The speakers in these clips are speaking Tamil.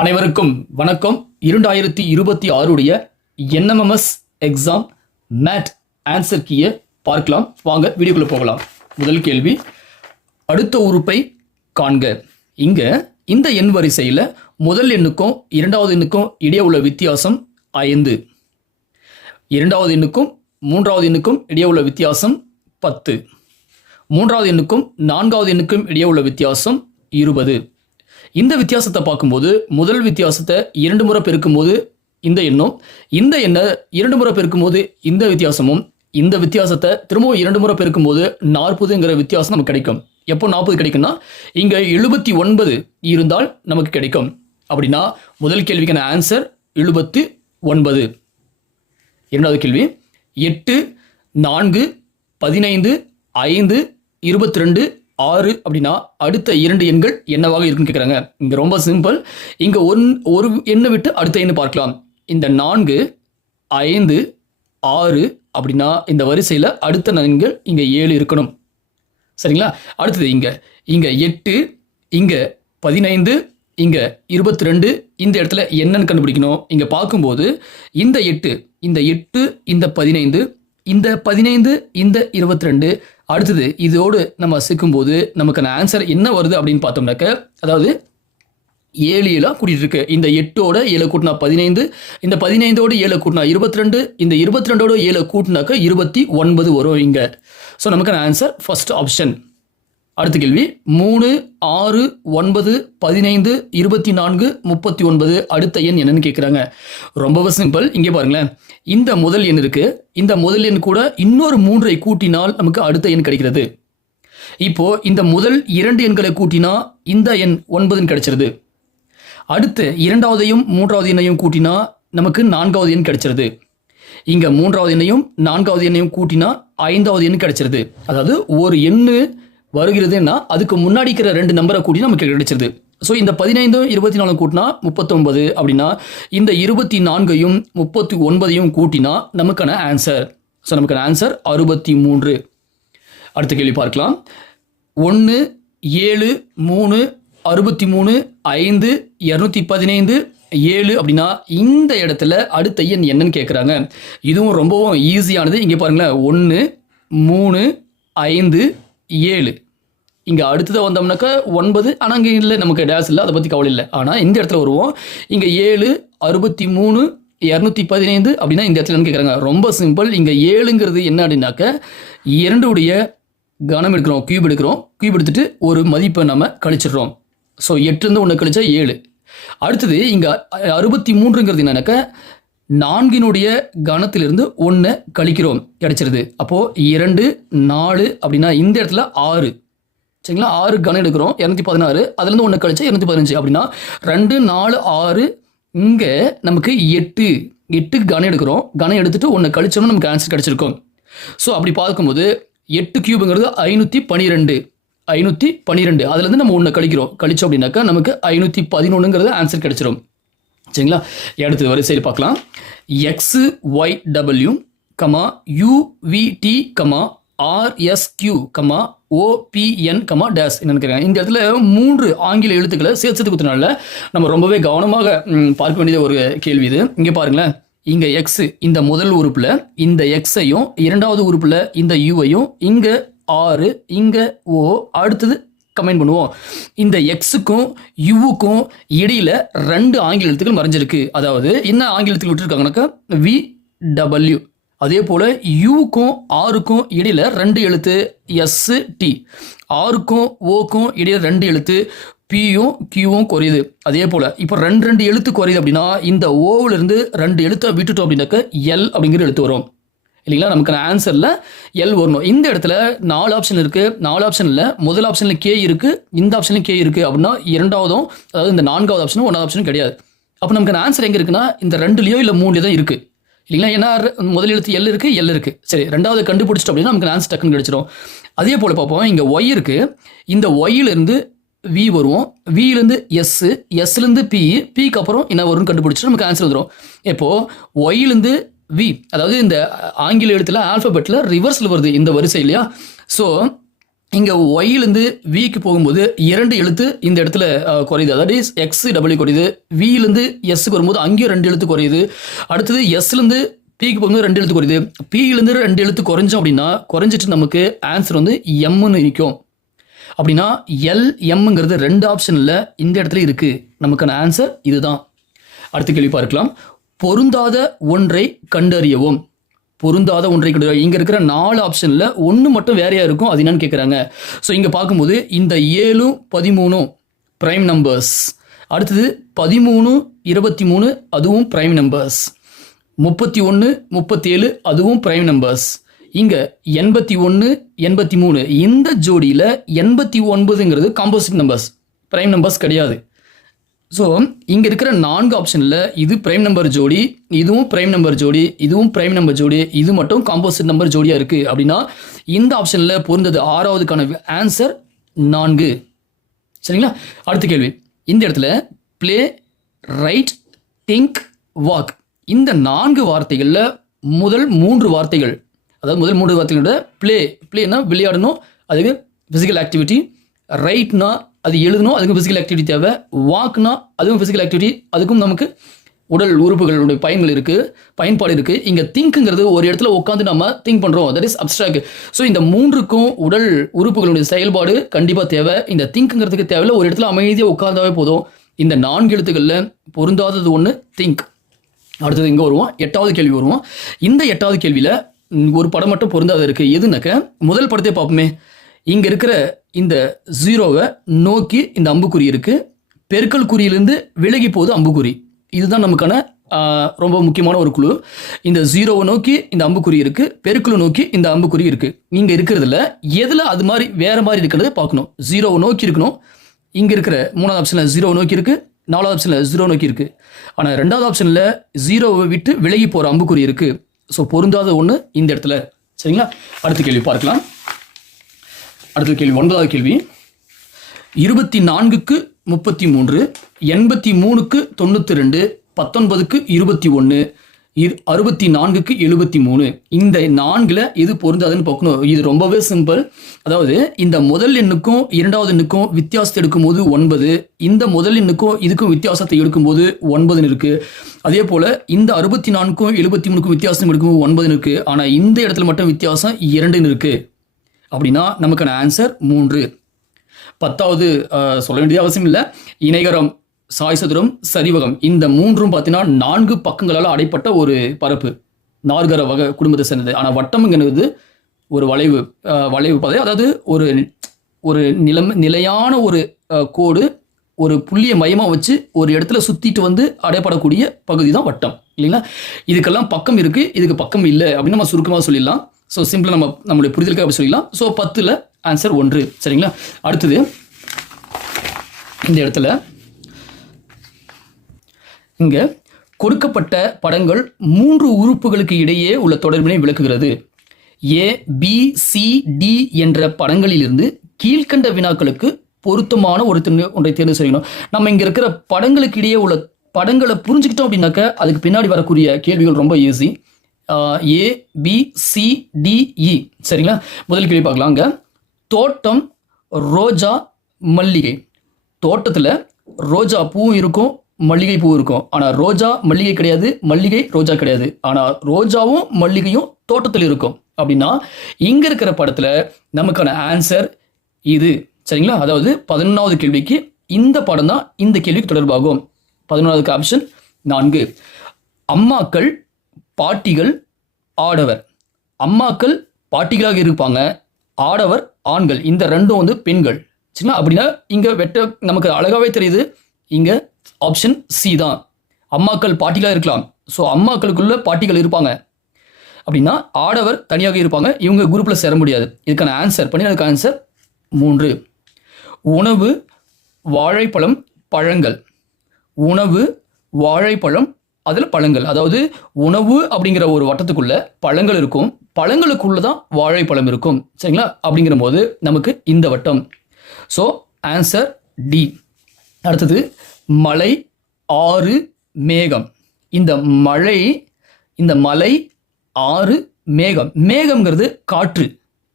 அனைவருக்கும் வணக்கம். 2026 NMMS எக்ஸாம் மேட் ஆன்சர் கீயை பார்க்கலாம். வாங்க வீடியோக்குள்ள போகலாம். முதல் கேள்வி, அடுத்த உறுப்பை காண்க. இங்க இந்த எண் வரிசையில் முதல் எண்ணுக்கும் இரண்டாவது எண்ணுக்கும் இடையே உள்ள வித்தியாசம் 5, இரண்டாவது எண்ணுக்கும் மூன்றாவது எண்ணுக்கும் இடையே உள்ள வித்தியாசம் 10, மூன்றாவது எண்ணுக்கும் நான்காவது எண்ணுக்கும் இடையே உள்ள வித்தியாசம் 20. இந்த வித்தியாசத்தை பார்க்கும்போது முதல் வித்தியாசத்தை 2 முறை பெருக்கும்போது இந்த எண்ணும், இந்த எண்ணை 2 முறை பெருக்கும்போது இந்த வித்தியாசமும், இந்த வித்தியாசத்தை திரும்பவும் 2 முறை பெருக்கும்போது 40ங்கிற வித்தியாசம் நமக்கு கிடைக்கும். எப்போ 40 கிடைக்கும்னா இங்க 79 இருந்தால் நமக்கு கிடைக்கும். அப்படின்னா முதல் கேள்விக்கான ஆன்சர் 79. இரண்டாவது கேள்வி, 8, 4, 15, 5, 22, 6 அப்படின்னா அடுத்த 2 எண்கள் என்னவாக இருக்குன்னு கேட்குறாங்க. இங்கே ரொம்ப சிம்பிள். இங்கே ஒரு எண்ணை விட்டு அடுத்த எண்ணு பார்க்கலாம். இந்த 4, 5, 6 அப்படின்னா இந்த வரிசையில் அடுத்த எண்கள் இங்கே 7 இருக்கணும். சரிங்களா? அடுத்தது இங்கே 8, இங்கே 15, இங்கே 22, இந்த இடத்துல என்னன்னு கண்டுபிடிக்கணும். இங்கே பார்க்கும்போது இந்த 8, இந்த 15, இந்த 15, இந்த 22, அடுத்தது இதோடு நம்ம சேர்க்கும்போது நமக்கான ஆன்சர் என்ன வருது அப்படின்னு பார்த்தோம்னாக்க, அதாவது 7 7 கூட்டிட்டு இருக்கு. இந்த 8ஓட 7 கூட்டினா 15, இந்த 15ஓட 7 கூட்டினா 22, இந்த 22ஓட 7 கூட்டினாக்க 29 வரும் இங்க. ஸோ நமக்கான ஆன்சர் ஃபர்ஸ்ட் ஆப்ஷன். அடுத்த கேள்வி, 3, 6, 9, 15, 24, 39 அடுத்த எண் என்னன்னு கேட்குறாங்க. ரொம்பவே சிம்பிள். இங்கே பாருங்களேன், இந்த முதல் எண் இருக்கு. இந்த முதல் எண் கூட இன்னொரு 3ஐ கூட்டினால் நமக்கு அடுத்த எண் கிடைக்கிறது. இப்போ இந்த முதல் 2 எண்களை கூட்டினா இந்த எண் 9 கிடைச்சிருது. அடுத்து இரண்டாவதையும் மூன்றாவது எண்ணையும் கூட்டினா நமக்கு 4வது எண் கிடைச்சிருது. இங்க 3வது எண்ணையும் 4வது எண்ணையும் கூட்டினா 5வது எண் கிடைச்சிருது. அதாவது ஒரு எண்ணு வருகிறதுன்னா அதுக்கு முன்னாடி இருக்கிற 2 நம்பரை கூட்டி நமக்கு கிடைச்சிருது. ஸோ இந்த 15 24 கூட்டினா 39 அப்படின்னா இந்த 24ஐயும் 39ஐயும் கூட்டினா நமக்கான ஆன்சர். ஸோ நமக்கான ஆன்சர் 63. அடுத்த கேள்வி பார்க்கலாம். 1, 7, 3, 63, 5, 215, 7 அப்படின்னா இந்த இடத்துல அடுத்த எண் என்னன்னு கேட்குறாங்க. இதுவும் ரொம்பவும் ஈஸியானது. இங்கே பாருங்களேன், 1, 3, 5, 7. இங்கே அடுத்ததாக வந்தோம்னாக்கா 9, ஆனால் இங்கே இல்லை, நமக்கு டேஸ் இல்லை, அதை பற்றி கவலை இல்லை. ஆனால் இந்த இடத்துல வருவோம். இங்கே 7, 63, 215 அப்படின்னா இந்த இடத்துல கேட்குறாங்க. ரொம்ப சிம்பிள். இங்கே 7ங்கிறது என்ன அப்படின்னாக்க 2உடைய கணம் எடுக்கிறோம், கியூப் எடுக்கிறோம். கியூப் எடுத்துட்டு ஒரு மதிப்பை நம்ம கழிச்சிடுறோம். ஸோ 8 1 கழிச்சா 7. அடுத்தது இங்கே 63ங்கிறது என்னன்னாக்க 4னுடைய கணத்திலிருந்து 1 கழிக்கிறோம், கிடைச்சிருது. அப்போது 2, 4 அப்படின்னா இந்த இடத்துல 6. சரிங்களா? 6 கணம் எடுக்கிறோம், 216, அதுலேருந்து 1 கழிச்சா 215 அப்படின்னா 2, 4, 6. இங்கே நமக்கு 8 கணம் எடுக்கிறோம். கணம் எடுத்துட்டு 1 கழிச்சோம்னா நமக்கு ஆன்சர் கிடைச்சிருக்கும். ஸோ அப்படி பார்க்கும்போது 8 கியூபுங்கிறது 512. அதுலேருந்து நம்ம 1 கழிச்சோம் அப்படின்னாக்கா நமக்கு 511ங்கிறது ஆன்சர் கிடைச்சிரும். சரிங்களா? அடுத்து வரிசையில் பார்க்கலாம். XYW, UVT, RSQ, OPN, days என்னன்னு கேட்குறாங்க. இந்த இடத்துல 3 ஆங்கில எழுத்துக்களை சேர்த்து கொடுத்தனால நம்ம ரொம்பவே கவனமாக பார்க்க வேண்டியது ஒரு கேள்வி இது. இங்கே பாருங்களேன், இங்கே எக்ஸ் இந்த முதல் உறுப்பில் இந்த எக்ஸையும், இரண்டாவது உறுப்பில் இந்த யூவையும், இங்கே 6, இங்கே O, அடுத்தது கமெண்ட் பண்ணுவோம். இந்த எக்ஸுக்கும் யூவுக்கும் இடையில 2 ஆங்கில எழுத்துக்கள் மறைஞ்சிருக்கு. அதாவது என்ன ஆங்கில எழுத்துக்கள் விட்டுருக்காங்கனாக்கா VW. அதே போல யூக்கும் ஆருக்கும் இடையில 2 எழுத்து ST, ஆருக்கும் ஓக்கும் இடையில 2 எழுத்து பியும் கியூவும் குறையுது. அதே போல இப்போ 2 எழுத்து குறையுது அப்படின்னா இந்த ஓவில இருந்து 2 எழுத்தை விட்டுட்டோம் அப்படின்னாக்க L அப்படிங்கிற எழுத்து வரும் இல்லைங்களா? நமக்கு ஆன்சர்ல L வரணும். இந்த இடத்துல 4 ஆப்ஷன் இருக்கு. 4 ஆப்ஷன்ல முதல் ஆப்ஷன்ல K இருக்கு, இந்த ஆப்ஷன்ல K இருக்கு அப்படின்னா இரண்டாவதும், அதாவது இந்த 4வது ஆப்ஷனும் 1வது ஆப்ஷனும் கிடையாது. அப்போ நமக்கு ஆன்சர் எங்க இருக்குன்னா இந்த 2லயோ இல்லை 3லயோ தான் இருக்கு இல்லைங்களா? ஏன்னா முதல் எழுத்து L இருக்கு. சரி, ரெண்டாவது கண்டுபிடிச்சிட்டோம் அப்படின்னா நமக்கு ஆன்சர் டக்குன்னு கிடைச்சிடும். அதே போல பார்ப்போம். இங்க Y இருக்கு. இந்த Yலேருந்து V வருவோம், Vலேருந்து S, Sலேருந்து P, Pக்கு அப்புறம் என்ன வரும்னு கண்டுபிடிச்சிட்டு நமக்கு ஆன்சர் வந்துடும். இப்போ Yலேருந்து V, அதாவது இந்த ஆங்கில எழுத்துல ஆல்பபெட்டில் ரிவர்ஸில் வருது இந்த வரிசை இல்லையா? ஸோ இங்கே ஒயிலிருந்து விக்கு போகும்போது 2 எழுத்து இந்த இடத்துல குறையுது. அதாவது எக்ஸ் டபிள்யூ குறையுது. வியிலேருந்து எஸ்ஸுக்கு வரும்போது அங்கேயும் 2 எழுத்து குறையுது. அடுத்தது எஸ்லேருந்து பிக்கு போகும்போது 2 எழுத்து குறையுது. பியிலேருந்து 2 எழுத்து குறைஞ்சோம் அப்படின்னா குறைஞ்சிட்டு நமக்கு ஆன்சர் வந்து எம்னு நிற்கும். அப்படின்னா எம்ங்கிறது 2 ஆப்ஷனில் இந்த இடத்துல இருக்குது. நமக்கான ஆன்சர் இதுதான். அடுத்த கேள்வி பார்க்கலாம். பொருந்தாத ஒன்றை கண்டறியவும். பொருந்தாத ஒன்றை கண்டறிய இங்கே இருக்கிற 4 ஆப்ஷனில் ஒன்று மட்டும் வேறையாக இருக்கும். அது என்னன்னு கேட்குறாங்க. ஸோ இங்கே பார்க்கும்போது இந்த 7, 13 ப்ரைம் நம்பர்ஸ். அடுத்தது 13, 23 அதுவும் ப்ரைம் நம்பர்ஸ். 31, 37 அதுவும் ப்ரைம் நம்பர்ஸ். இங்கே 81, 83 இந்த ஜோடியில் 89ங்கிறது காம்போசிட் நம்பர்ஸ், ப்ரைம் நம்பர்ஸ் கிடையாது. ஸோ இங்கே இருக்கிற 4 ஆப்ஷனில் இது ப்ரைம் நம்பர் ஜோடி, இதுவும் ப்ரைம் நம்பர் ஜோடி, இதுவும் ப்ரைம் நம்பர் ஜோடி, இது மட்டும் காம்போசிட் நம்பர் ஜோடியாக இருக்குது. அப்படின்னா இந்த ஆப்ஷனில் பொருந்தது 6வதுக்கான ஆன்சர் 4. சரிங்களா? அடுத்த கேள்வி. இந்த இடத்துல ப்ளே, ரைட், திங்க், வாக் இந்த 4 வார்த்தைகளில் முதல் 3 வார்த்தைகள், அதாவது முதல் 3 வார்த்தைகளோட பிளேனா விளையாடணும், அதுக்கு ஃபிசிக்கல் ஆக்டிவிட்டி. ரைட்னா அது எழுதணும், அதுக்கும் ஃபிசிக்கல் ஆக்டிவிட்டி தேவை. வாக்னா அதுவும் ஃபிசிக்கல் ஆக்டிவிட்டி, அதுக்கும் நமக்கு உடல் உறுப்புகளுடைய பயன்பாடு இருக்குது. இங்கே திங்க்குங்கிறது ஒரு இடத்துல உட்காந்து நம்ம திங்க் பண்ணுறோம், தட் இஸ் அப்ஸ்ட்ராக்ட். ஸோ இந்த 3க்கும் உடல் உறுப்புகளுடைய செயல்பாடு கண்டிப்பாக தேவை. இந்த திங்க்குங்கிறதுக்கு தேவையில்ல, ஒரு இடத்துல அமைதியாக உட்காந்தாவே போதும். இந்த 4 எழுத்துக்களில் பொருந்தாதது ஒன்று திங்க். அடுத்தது இங்கே வருவோம், 8வது கேள்வி வருவோம். இந்த 8வது கேள்வியில் ஒரு படம் மட்டும் பொருந்தாத இருக்குது. எதுனாக்க முதல் படத்தை பார்ப்போமே. இங்கே இருக்கிற இந்த 0வை நோக்கி இந்த அம்புக்குறி இருக்குது. பெருக்கல் குறியிலிருந்து விலகி போகுது அம்புக்குறி. இதுதான் நமக்கான ரொம்ப முக்கியமான ஒரு குழு. இந்த 0வை நோக்கி இந்த அம்புக்குறி இருக்குது, பெருக்கலை நோக்கி இந்த அம்புக்குறி இருக்குது. இங்கே இருக்கிறதுல எதில் அது மாதிரி வேறு மாதிரி இருக்கிறத பார்க்கணும். 0வை நோக்கி இருக்கணும். இங்கே இருக்கிற 3வது ஆப்ஷனில் 0வை நோக்கி இருக்குது, 4வது ஆப்ஷனில் 0 நோக்கி இருக்குது. ஆனால் 2வது ஆப்ஷனில் 0வை விட்டு விலகி போகிற அம்புக்குறி இருக்குது. ஸோ பொருந்தாத ஒன்று இந்த இடத்துல. சரிங்களா? அடுத்த கேள்வி பார்க்கலாம். அடுத்த கேள்வி 9வது கேள்வி. 24க்கு 33, 83க்கு 92, 19க்கு 21, 64க்கு 74 இந்த 4ல் எது பொருந்தாதுன்னு பார்க்கணும். இது ரொம்பவே சிம்பிள். அதாவது இந்த முதல் எண்ணுக்கும் 2வது எண்ணுக்கும் வித்தியாசத்தை எடுக்கும்போது 9, இந்த முதல் எண்ணுக்கும் இதுக்கும் வித்தியாசத்தை எடுக்கும்போது 9 இருக்குது. அதே போல் இந்த 64க்கும் 73க்கும் வித்தியாசம் எடுக்கும்போது 9 இருக்குது. ஆனால் இந்த இடத்துல மட்டும் வித்தியாசம் 2 இருக்குது. அப்படின்னா நமக்கான ஆன்சர் 3. 10வது சொல்ல வேண்டிய அவசியம் இல்லை. இணைகரம், சாய்சதுரம், சரிவகம் இந்த 3ம் பார்த்தீங்கன்னா 4 பக்கங்களால் அடைப்பட்ட ஒரு பரப்பு, நாற்கர வகை குடும்பத்தை சேர்ந்தது. ஆனால் வட்டம்ங்கிறது ஒரு வளைவு பாதை, அதாவது ஒரு நிலையான ஒரு கோடு, ஒரு புள்ளியை மையமாக வச்சு ஒரு இடத்துல சுற்றிட்டு வந்து அடைப்படக்கூடிய பகுதி தான் வட்டம், இல்லைங்களா? இதுக்கெல்லாம் பக்கம் இருக்குது, இதுக்கு பக்கம் இல்லை அப்படின்னு நம்ம சுருக்கமாக சொல்லிடலாம். ஸோ சிம்பிளாக நம்மளுடைய புரிதலுக்காக அப்படி சொல்லிடலாம். ஸோ 10ல் ஆன்சர் 1. சரிங்களா? அடுத்தது இந்த இடத்துல இங்கே கொடுக்கப்பட்ட படங்கள் 3 உறுப்புகளுக்கு இடையே உள்ள தொடர்பினை விளக்குகிறது. ஏ, பி, சி, டி என்ற படங்களிலிருந்து கீழ்கண்ட வினாக்களுக்கு பொருத்தமான ஒன்றை தேர்வு செய்யணும். நம்ம இங்கே இருக்கிற படங்களுக்கு இடையே உள்ள படங்களை புரிஞ்சுக்கிட்டோம் அப்படின்னாக்க அதுக்கு பின்னாடி வரக்கூடிய கேள்விகள் ரொம்ப ஈஸி. ஏ, பி, சி, டி, இ. சரிங்களா? முதல் கேள்வி பார்க்கலாம். அங்கே தோட்டம், ரோஜா, மல்லிகை. தோட்டத்தில் ரோஜா பூவும் இருக்கும், மல்லிகை பூ இருக்கும். ஆனால் ரோஜா மல்லிகை கிடையாது, மல்லிகை ரோஜா கிடையாது. ஆனால் ரோஜாவும் மல்லிகையும் தோட்டத்தில் இருக்கும். அப்படின்னா இங்கே இருக்கிற படத்தில் நமக்கான ஆன்சர் இது. சரிங்களா? அதாவது 11வது கேள்விக்கு இந்த படம் தான் இந்த கேள்விக்கு தொடர்பாகும். 11வது ஆப்ஷன் 4. அம்மாக்கள், பாட்டிகள், ஆடவர். அம்மாக்கள் பாட்டிகளாக இருப்பாங்க, ஆடவர் ஆண்கள். இந்த 2ம் வந்து பெண்கள். சரிங்களா? அப்படின்னா இங்கே நமக்கு அழகாகவே தெரியுது, இங்கே ஆப்ஷன் சி தான். அம்மாக்கள் பாட்டிகளாக இருக்கலாம். ஸோ அம்மாக்களுக்குள்ள பாட்டிகள் இருப்பாங்க. அப்படின்னா ஆடவர் தனியாக இருப்பாங்க, இவங்க குரூப்பில் சேர முடியாது. இதுக்கான ஆன்சர் பண்ணி அதுக்கு ஆன்சர் 3. உணவு, வாழைப்பழம், பழங்கள். உணவு, வாழைப்பழம், அதில் பழங்கள். அதாவது உணவு அப்படிங்கிற ஒரு வட்டத்துக்குள்ள பழங்கள் இருக்கும், பழங்களுக்குள்ள தான் வாழைப்பழம் இருக்கும். சரிங்களா? அப்படிங்கிற போது நமக்கு இந்த வட்டம். So answer D. அடுத்தது மலை, ஆறு, மேகம். இந்த மலை, ஆறு, மேகம். மேகம்ங்கிறது காற்று,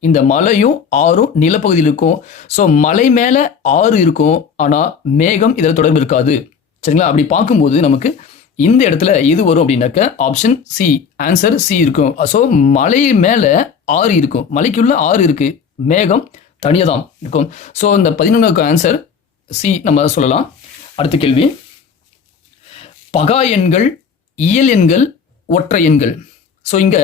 இந்த மலையும் ஆறும் நிலப்பகுதியில் இருக்கும். ஸோ மலை மேலே ஆறு இருக்கும், ஆனால் மேகம் இதில் தொடர்பு இருக்காது. சரிங்களா? அப்படி பார்க்கும்போது நமக்கு இந்த இடத்துல எது வரும் அப்படின்னாக்க ஆப்ஷன் சி, ஆன்சர் சி இருக்கும். ஸோ மலை மேலே ஆறு இருக்கும், மலைக்குள்ள ஆறு இருக்கு, மேகம் தனியாக தான் இருக்கும். ஸோ இந்த 11க்கு ஆன்சர் சி நம்ம சொல்லலாம். அடுத்த கேள்வி, பகா எண்கள், இயல் எண்கள், ஒற்றை எண்கள். ஸோ இங்கே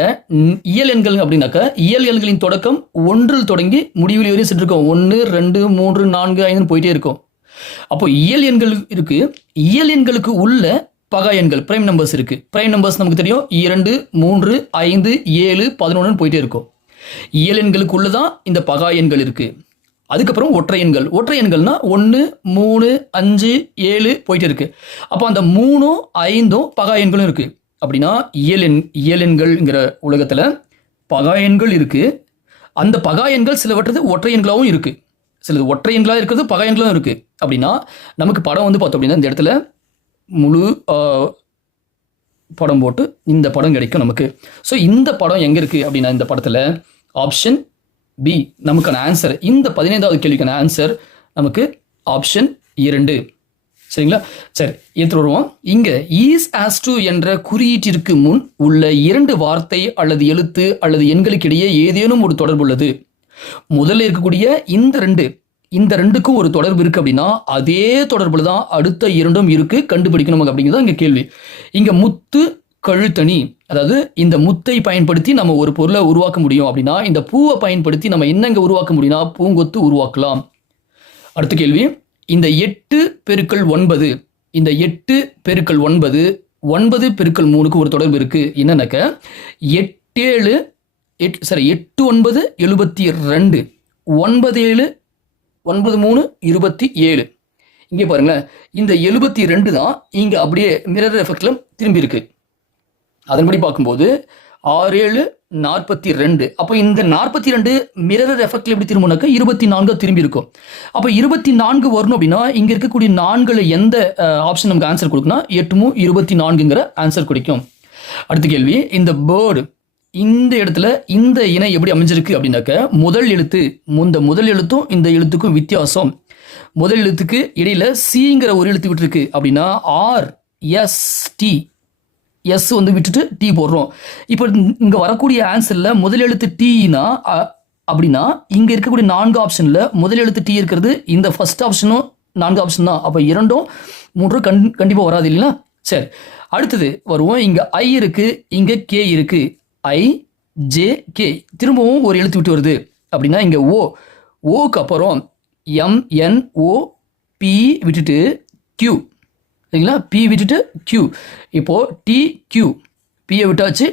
இயல் எண்கள் அப்படின்னாக்க இயல் எண்களின் தொடக்கம் ஒன்றில் தொடங்கி முடிவில் வரையும் சென்றிருக்கும். 1, 2, 3, 4, 5 போயிட்டே இருக்கும். அப்போ இயல் எண்கள் இருக்கு, இயல் எண்களுக்கு உள்ள பகா எண்கள் பிரைம் நம்பர்ஸ் இருக்கு. பிரைம் நம்பர்ஸ் நமக்கு தெரியும் 2, 3, 5, 7, 11 போயிட்டே இருக்கும். இயல் எண்களுக்கு உள்ளதான் இந்த பகா எண்கள் இருக்கு. அதுக்கப்புறம் ஒற்றை எண்கள். ஒற்றை எண்கள்னா 1, 3, 5, 7 போயிட்டே இருக்கு. அப்போ அந்த 3, 5 பகா எண்களும் இருக்கு. அப்படின்னா இயல் எண்கள்ங்கிற உலகத்தில் பகா எண்கள் இருக்கு. அந்த பகா எண்கள் சிலவற்றது ஒற்றை எண்களாகவும் இருக்கு, சிலது ஒற்றை எண்களாக இருக்கிறது பகா எண்களும் இருக்கு. அப்படின்னா நமக்கு படம் வந்து பார்த்தோம் அப்படின்னா இந்த இடத்துல முழு படம் போட்டு இந்த படம் கிடைக்கும் நமக்கு. ஸோ இந்த படம் எங்கே இருக்குது அப்படின்னா இந்த படத்தில் ஆப்ஷன் பி நமக்கான ஆன்சர். இந்த 15வது கேள்விக்கான ஆன்சர் நமக்கு ஆப்ஷன் 2. சரிங்களா? சரி, எடுத்து வருவோம். இங்கே ஈஸ் ஆஸ் டு என்ற குறியீட்டிற்கு முன் உள்ள 2 வார்த்தை அல்லது எழுத்து அல்லது எண்களுக்கு இடையே ஏதேனும் ஒரு தொடர்பு உள்ளது. முதல்ல இருக்கக்கூடிய இந்த ரெண்டுக்கும் ஒரு தொடர்பு இருக்கு அப்படின்னா அதே தொடர்புல தான் அடுத்த 2ம் இருக்கு, கண்டுபிடிக்கணும் அப்படிங்கிறது இங்க கேள்வி. இங்க முத்து கழுத்தணி, அதாவது இந்த முத்தை பயன்படுத்தி நம்ம ஒரு பொருளை உருவாக்க முடியும் அப்படின்னா இந்த பூவை பயன்படுத்தி நம்ம என்னங்க உருவாக்க முடியும்னா பூங்கொத்து உருவாக்கலாம். அடுத்த கேள்வி, இந்த 8 பெருக்கல் 9, இந்த 8 பெருக்கல் 9, 9 பெருக்கல் 3க்கு ஒரு தொடர்பு இருக்கு. என்னன்னாக்க 8 9 72, 9 3 27. இங்கே பாருங்களேன், இந்த 72 தான் இங்கே அப்படியே மிரர் எஃபெக்ட்ல திரும்பி இருக்கு. அதன்படி பார்க்கும்போது 6 7 42. அப்போ இந்த 42 மிரர் எஃபெக்ட்ல எப்படி திரும்பினாக்க 24 திரும்பி இருக்கும். அப்போ 24 வரணும் அப்படின்னா இங்க இருக்கக்கூடிய 4ல எந்த ஆப்ஷன் நமக்கு ஆன்சர் கொடுக்குன்னா 8 24ங்கிற ஆன்சர் கிடைக்கும். அடுத்த கேள்வி, இந்த பேர்டு இந்த இடத்துல இந்த இணை எப்படி அமைஞ்சிருக்கு அப்படின்னாக்க முதல் எழுத்தும் இந்த எழுத்துக்கும் வித்தியாசம். முதல் எழுத்துக்கு இடையில சிங்கிற ஒரு எழுத்து விட்டுருக்கு அப்படின்னா ஆர் எஸ் டி, எஸ் வந்து விட்டுட்டு டி போடுறோம். இப்போ இங்க வரக்கூடிய ஆன்சர்ல முதல் எழுத்து டீனா அப்படின்னா இங்க இருக்கக்கூடிய 4 ஆப்ஷன்ல முதல் எழுத்து டி இருக்கிறது இந்த ஃபர்ஸ்ட் ஆப்ஷனும் 4 ஆப்ஷன் தான். அப்போ 2 3 கண்டிப்பா வராது இல்லைங்களா? சரி, அடுத்தது வருவோம். இங்க ஐ இருக்கு, இங்க கே இருக்கு. ஐ ஜே கே, திரும்பவும் ஒரு எழுத்து விட்டு வருது அப்படின்னா இங்க ஓக்கு அப்புறம் எம் என் ஓ பி விட்டுட்டு கியூ, சரிங்களா? பி விட்டுட்டு கியூ. இப்போ டி கியூ, பியை விட்டாச்சு,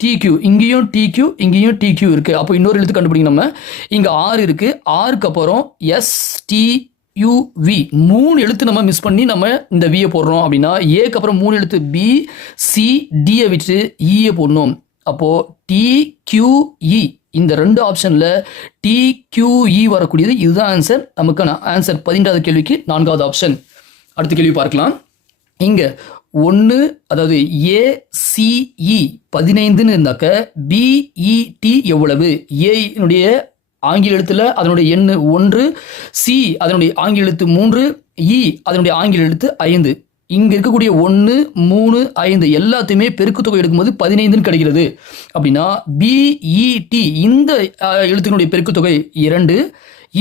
டி கியூ, இங்கேயும் டி கியூ, இங்கேயும் டி கியூ இருக்கு. அப்போ இன்னொரு எழுத்து கண்டுபிடிங்க. நம்ம இங்க ஆறு இருக்கு, ஆறுக்கு அப்புறம் எஸ் டி யூ வி, 3 எழுத்து நம்ம மிஸ் பண்ணி நம்ம இந்த வியை போடுறோம். அப்படின்னா ஏக்கு அப்புறம் 3 எழுத்து பி சி டியை விட்டு ஈயை போடணும். அப்போ டி கியூ இ, இந்த 2 ஆப்ஷன்ல டி கியூ இ வரக்கூடியது இதுதான் ஆன்சர். நமக்கான ஆன்சர் 15வது கேள்விக்கு 4வது ஆப்ஷன். அடுத்த கேள்வி பார்க்கலாம். இங்க 1, அதாவது ஏசிஇ 15ன்னு இருந்தாக்க பிஇடி எவ்வளவு? ஏனுடைய ஆங்கில எழுத்துல அதனுடைய எண்ணு 1, சி அதனுடைய ஆங்கில எழுத்து 3, இ அதனுடைய ஆங்கில எழுத்து 5. இங்க இருக்கக்கூடிய 1 3 5 எல்லாத்தையுமே பெருக்கு தொகை எடுக்கும்போது 15ன்னு கிடைக்கிறது. அப்படின்னா பிஇடி இந்த எழுத்தினுடைய பெருக்கு தொகை 2,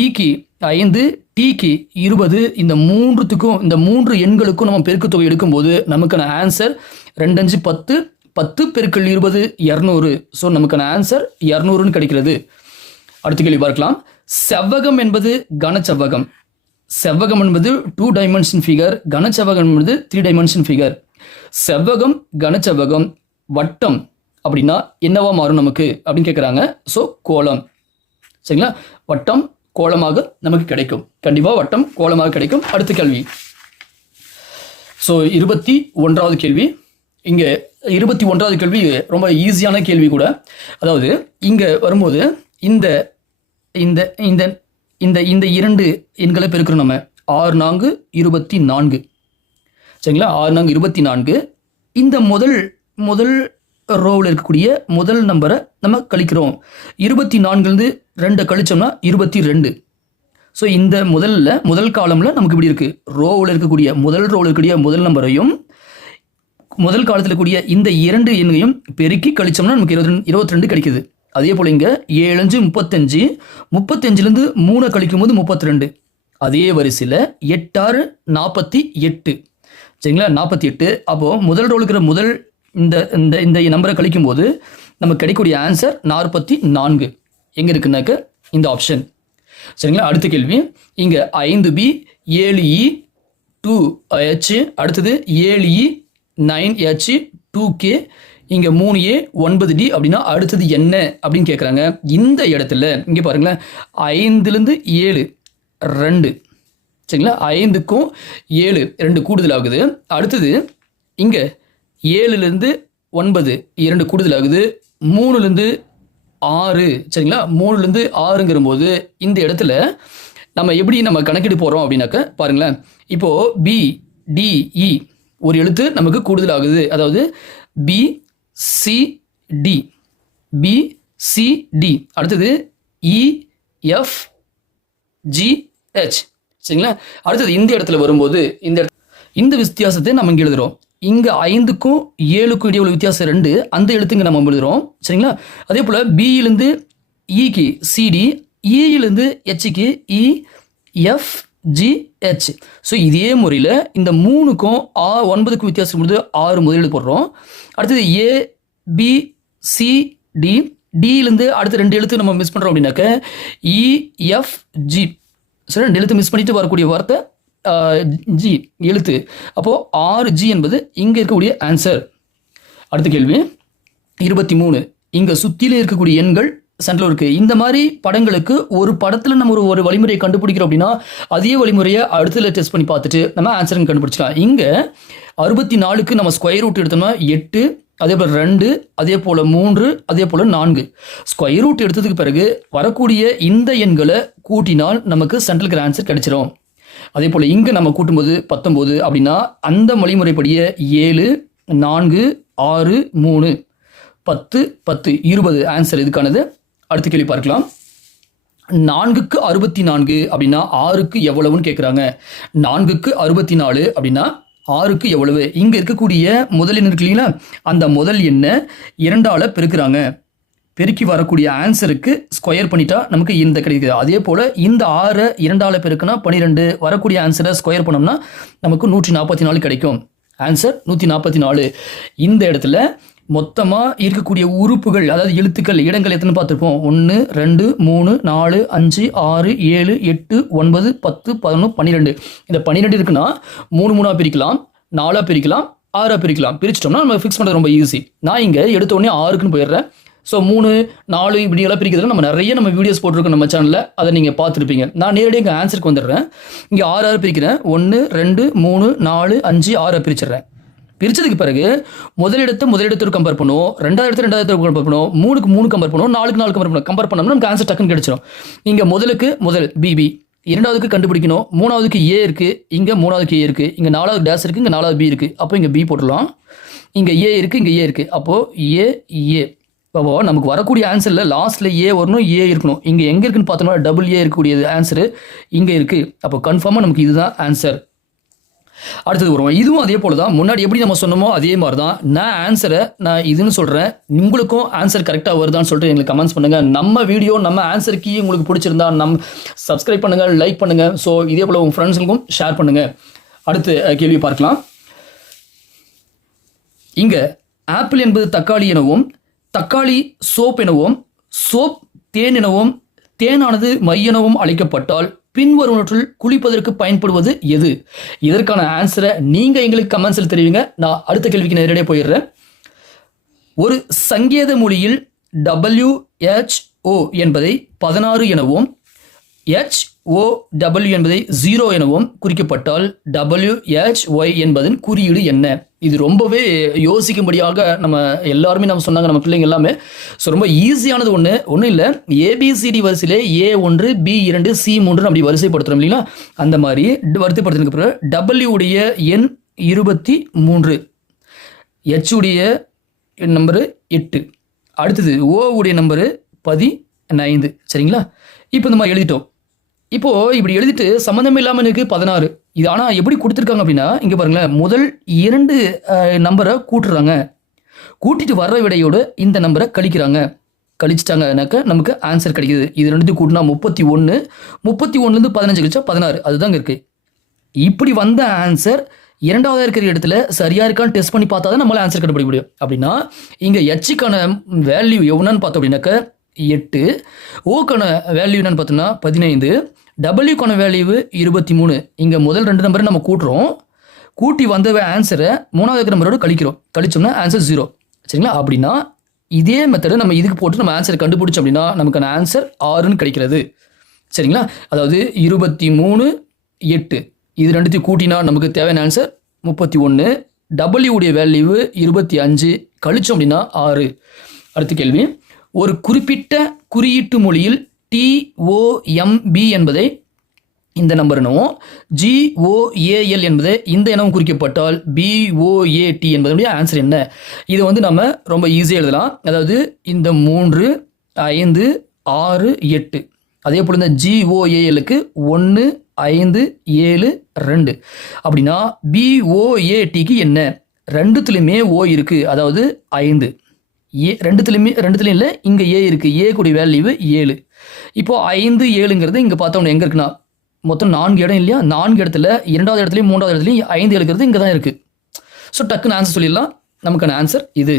இக்கு 5, டிக்கு 20. இந்த 3 எண்களுக்கும் நம்ம பெருக்கு தொகை எடுக்கும்போது நமக்கான ஆன்சர் 2 5 10, 10 பெருக்கல் 20 200. ஸோ நமக்கான ஆன்சர் 200ன்னு கிடைக்கிறது. அடுத்த கேள்வி பார்க்கலாம். செவ்வகம் என்பது கனச்செவ்வகம். செவ்வகம் என்பது 2 டைமென்ஷன் ஃபிகர், கனச்செவ்வகம் என்பது 3 டைமென்ஷன் ஃபிகர். செவ்வகம் கனச்செவ்வகம் வட்டம் அப்படின்னா என்னவா மாறும் நமக்கு அப்படின்னு கேட்குறாங்க. ஸோ கோலம், சரிங்களா? வட்டம் கோலமாக நமக்கு கிடைக்கும், கண்டிப்பாக வட்டம் கோலமாக கிடைக்கும். அடுத்த கேள்வி, ஸோ 21வது கேள்வி. இங்கே 21வது கேள்வி ரொம்ப ஈஸியான கேள்வி கூட. அதாவது இங்கே வரும்போது இந்த இந்த இந்த இந்த இந்த 2 எண்களை பெருக்கிறோம் நம்ம. 6 4 24, சரிங்களா? 6 4 24. இந்த முதல் ரோவில் இருக்கக்கூடிய முதல் நம்பரை நம்ம கழிக்கிறோம். 24லேருந்து 2 கழிச்சோம்னா 22. ஸோ இந்த முதல் காலமில் நமக்கு இப்படி இருக்குது. ரோவில் இருக்கக்கூடிய முதல் முதல் நம்பரையும் முதல் காலத்தில் இருக்கக்கூடிய இந்த 2 எண்ணையும் பெருக்கி கழிச்சோம்னா நமக்கு 22 கிடைக்குது. அதே போல் இங்கே 7 5 35, 35லேருந்து 3 கழிக்கும் போது 32. அதே வரிசையில் 8 6 48. சரிங்களா, 48. அப்போது முதல் ரோவில் இருக்கிற இந்த நம்பரை கழிக்கும் போது நமக்கு கிடைக்கக்கூடிய ஆன்சர் 44. எங்கே இருக்குன்னாக்க இந்த ஆப்ஷன். சரிங்களா, அடுத்த கேள்வி. இங்கே 5B 7E 2H, அடுத்தது 7E 9H 2K, இங்கே 3A 9D அப்படின்னா அடுத்தது என்ன அப்படின்னு கேட்குறாங்க. இந்த இடத்துல இங்கே பாருங்களேன், 5லேருந்து 7 2. சரிங்களா, 5க்கும் 7 2 கூடுதல் ஆகுது. அடுத்தது இங்கே 7லேருந்து 9 2 கூடுதல் ஆகுது. 3லேருந்து 6. சரிங்களா, 3லேருந்து 6ங்கிற போது இந்த இடத்துல நம்ம எப்படி கணக்கிட்டு போகிறோம் அப்படின்னாக்க பாருங்களேன். இப்போது BDE ஒரு எழுத்து நமக்கு கூடுதல் ஆகுது. அதாவது BCD, அடுத்தது EFGH. சரிங்களா, அடுத்தது இந்த இடத்துல வரும்போது இந்த வித்தியாசத்தை நம்ம இங்கே எழுதுகிறோம். இங்கே 5க்கும் 7க்கும் இடையே உள்ள வித்தியாசம் 2, அந்த எழுத்துங்க நம்ம எழுதுகிறோம். சரிங்களா, அதே போல் பியிலேருந்து இக்கு CD, இயிலேருந்து ஹெச்சுக்கு EFGH. ஸோ இதே முறையில் இந்த 3க்கும் 9க்கும் வித்தியாசம் பொழுது 6 முதல் எழுத்து போடுறோம். அடுத்தது ABCD, டியிலேருந்து அடுத்த 2 எழுத்து நம்ம மிஸ் பண்ணுறோம் அப்படின்னாக்க EFG. சரி, 2 எழுத்து மிஸ் பண்ணிட்டு வரக்கூடிய வார்த்தை G எழுத்து. அப்போது 6G என்பது இங்கே இருக்கக்கூடிய ஆன்சர். அடுத்த கேள்வி 23. இங்கே சுற்றிலே இருக்கக்கூடிய எண்கள் சென்டரில் இருக்குது. இந்த மாதிரி படங்களுக்கு ஒரு படத்தில் நம்ம ஒரு வழிமுறையை கண்டுபிடிக்கிறோம் அப்படின்னா அதே வழிமுறையை அடுத்ததுல டெஸ்ட் பண்ணி பார்த்துட்டு நம்ம ஆன்சரை கண்டுபிடிச்சிக்கலாம். இங்கே 64க்கு நம்ம ஸ்கொயர் ரூட் எடுத்தோம்னா 8, அதே போல் 2, அதே போல் 3, அதே போல் 4. ஸ்கொயர் ரூட் எடுத்ததுக்கு பிறகு வரக்கூடிய இந்த எண்களை கூட்டினால் நமக்கு சென்ட்ரல் இருக்கிற ஆன்சர் கிடைச்சிரும். அதே போல் இங்கே நம்ம கூட்டும்போது 19 அப்படின்னா அந்த வழிமுறைப்படியே 7 4 6 3 10 10 20 ஆன்சர் இதுக்கானது. அடுத்த கேள்வி பார்க்கலாம். 4க்கு 64 அப்படின்னா 6க்கு எவ்வளவுன்னு கேட்குறாங்க. 4க்கு 64 அப்படின்னா 6க்கு எவ்வளவு? இங்கே இருக்கக்கூடிய முதல் எண் இருக்கு இல்லைங்களா, அந்த முதல் எண்ணை 2ஆல் பெருக்குறாங்க. பெருக்கி வரக்கூடிய ஆன்சருக்கு ஸ்கொயர் பண்ணிட்டா நமக்கு இந்த கிடைக்குது. அதே போல் இந்த 6 2ஆல் பெருக்குனா 12, வரக்கூடிய ஆன்சரை ஸ்கொயர் பண்ணோம்னா நமக்கு 144 கிடைக்கும். ஆன்சர் 144. இந்த இடத்துல மொத்தமாக இருக்கக்கூடிய உறுப்புகள், அதாவது எழுத்துக்கள், இடங்கள் எத்தனை பார்த்துருப்போம்? 1 2 3 4 5 6 7 8 9 10 11 12. இந்த 12 இருக்குன்னா 3 3 பிரிக்கலாம், 4 பிரிக்கலாம், 6 பிரிக்கலாம். பிரிச்சிட்டோம்னா நம்ம ஃபிக்ஸ் பண்ணுறது ரொம்ப ஈஸி. நான் இங்கே எடுத்த உடனே 6க்குன்னு போயிடுறேன். ஸோ 3 4 இப்படியெல்லாம் பிரிக்கிறதுல நம்ம வீடியோஸ் போட்டிருக்கோம் நம்ம சேனலில், அதை நீங்கள் பார்த்துருப்பீங்க. நான் நேரடியாக இங்கே ஆன்சருக்கு வந்துடுறேன். இங்கே 6 பிரிக்கிறேன். 1 2 3 4 5 6 பிரிச்சிடுறேன். பிரிச்சதுக்கு பிறகு முதலிடத்தோடு கம்பேர் பண்ணுவோம், 2வது இடத்தோடு கம்பேர் பண்ணுவோம், 3க்கு 3 கம்பேர் பண்ணுவோம், 4க்கு 4 கம்பேர் பண்ணோம்னா நமக்கு ஆன்சர் டக்குன்னு கிடைச்சிடும். இங்கே முதலுக்கு BB, 2வதுக்கு கண்டுபிடிக்கணும், 3வதுக்கு A இருக்குது, இங்கே 3வதுக்கு A இருக்குது, இங்கே 4வது டேஸ் இருக்குது, இங்கே 4வது B இருக்குது. அப்போ இங்கே B போட்டுடலாம். இங்கே A இருக்குது, இங்கே A இருக்குது. அப்போது A. அப்போ நமக்கு வரக்கூடிய ஆன்சரில் லாஸ்ட்டில் A வரணும், A இருக்கணும். இங்கே எங்கே இருக்குன்னு பார்த்தோம்னா AA இருக்கக்கூடியது ஆன்சரு இங்கே இருக்குது. அப்போ கன்ஃபார்மாக நமக்கு இதுதான் ஆன்சர். அடுத்தது வருவோம். இதுவும் அதே போல் தான், முன்னாடி எப்படி நம்ம சொன்னோமோ அதே மாதிரி தான். நான் ஆன்சரை இதுன்னு சொல்கிறேன், உங்களுக்கும் ஆன்சர் கரெக்டாக வருதான்னு சொல்லிட்டு எங்களுக்கு கமெண்ட்ஸ் பண்ணுங்கள். நம்ம வீடியோ நம்ம ஆன்சர் கீ உங்களுக்கு பிடிச்சிருந்தா சப்ஸ்கிரைப் பண்ணுங்கள், லைக் பண்ணுங்கள். ஸோ இதே போல் உங்கள் ஃப்ரெண்ட்ஸுங்களுக்கும் ஷேர் பண்ணுங்கள். அடுத்த கேள்வி பார்க்கலாம். இங்கே ஆப்பிள் என்பது தக்காளி எனவும், தக்காளி சோப் எனவும், சோப் தேன் எனவும், தேனானது மை எனவும் அழைக்கப்பட்டால் பின்வருவனற்றுள் குளிப்பதற்கு பயன்படுவது எது? இதற்கான ஆன்சரை நீங்கள் எங்களுக்கு கமெண்ட்ஸில் தெரிவிங்க. நான் அடுத்த கேள்விக்கு நேரடியாக போயிடுறேன். ஒரு சங்கேத மொழியில் WHO என்பதை 16 எனவும், HOW என்பதை 0 எனவும் குறிக்கப்பட்டால் WHY என்பதன் குறியீடு என்ன? இது ரொம்பவே யோசிக்கும்படியாக நம்ம எல்லாருமே சொன்னாங்க, நம்ம பிள்ளைங்க எல்லாமே. ஸோ ரொம்ப ஈஸியானது ஒன்றும் இல்லை. ABCD வரிசையிலே A1 B2 C3 அப்படி வரிசைப்படுத்துகிறோம் இல்லைங்களா, அந்த மாதிரி வரிசைப்படுத்தினதுக்கு பிறகு W உடைய எண் 23, H உடைய நம்பரு 8. அடுத்தது ஓ உடைய நம்பரு 15. சரிங்களா? இப்போ இந்த மாதிரி எழுதிட்டோம். இப்போது இப்படி எழுதிட்டு சம்மந்தம் இல்லாமல் இருக்குது 16. இது ஆனால் எப்படி கொடுத்துருக்காங்க அப்படின்னா, இங்கே பாருங்களேன், முதல் 2 நம்பரை கூட்டுறாங்க. கூட்டிட்டு வர்ற விடையோடு இந்த நம்பரை கழிக்கிறாங்க. கழிச்சிட்டாங்கனாக்க நமக்கு ஆன்சர் கிடைக்குது. இது ரெண்டுத்தையும் கூட்டினா 31. 31லேருந்து 15 கழிச்சா 16. அதுதாங்க இருக்குது. இப்படி வந்த ஆன்சர் இரண்டாவதாக இருக்கிற இடத்துல சரியாக இருக்கான்னு டெஸ்ட் பண்ணி பார்த்தா தான் நம்மளால் ஆன்சர் கண்டுபிடிக்க முடியும். அப்படின்னா இங்கே எச்சுக்கான வேல்யூ எவ்வளோன்னு பார்த்தோம் அப்படின்னாக்க 8, ஓக்கான வேல்யூ என்னன்னு பார்த்தோம்னா 15, டபிள்யூக்கான வேல்யூ 23. இங்கே முதல் 2 நம்பரை நம்ம கூட்டுறோம். கூட்டி வந்த ஆன்சரை மூணாவது இருக்கிற நம்பரோடு கழிச்சோம்னா ஆன்சர் 0. சரிங்களா? அப்படின்னா இதே மெத்தடை நம்ம இதுக்கு போட்டு நம்ம ஆன்சர் கண்டுபிடிச்சோம் அப்படின்னா நமக்கான ஆன்சர் 6ன்னு கிடைக்கிறது. சரிங்களா? அதாவது 23, 8 இது ரெண்டுத்தையும் கூட்டினா நமக்கு தேவையான ஆன்சர் 31. டபிள்யூ உடைய வேல்யூ 25 கழிச்சோம் அப்படின்னா 6. அடுத்த கேள்வி, ஒரு குறிப்பிட்ட குறியீட்டு மொழியில் TOMB என்பதை இந்த நம்பர் எனவும் GOAL என்பதை இந்த எனவும் குறிக்கப்பட்டால் BOAT என்பதனுடைய ஆன்சர் என்ன? இது வந்து நம்ம ரொம்ப ஈஸியாக எழுதலாம். அதாவது இந்த 3, 5, 6, 8. அதே போல் இந்த GOALக்கு 1, 5, 7, 2. அப்படின்னா BOATக்கு என்ன? ரெண்டுத்துலையுமே ஓ இருக்குது, அதாவது 5. ரெண்டுத்துலையும் இல்லை, இங்கே ஏ இருக்குது. ஏ கூடிய வேல்யூ 7. இப்போது 5, 7ங்கிறது இங்கே பார்த்தோம்னா எங்கே இருக்குன்னா மொத்தம் 4 இடம் இல்லையா? 4 இடத்துல 2வது இடத்துலையும் 3வது இடத்துலையும் 5 எழுக்கிறது இங்கே தான் இருக்குது. ஸோ டக்குன்னு ஆன்சர் சொல்லிடலாம். நமக்கான ஆன்சர் இது.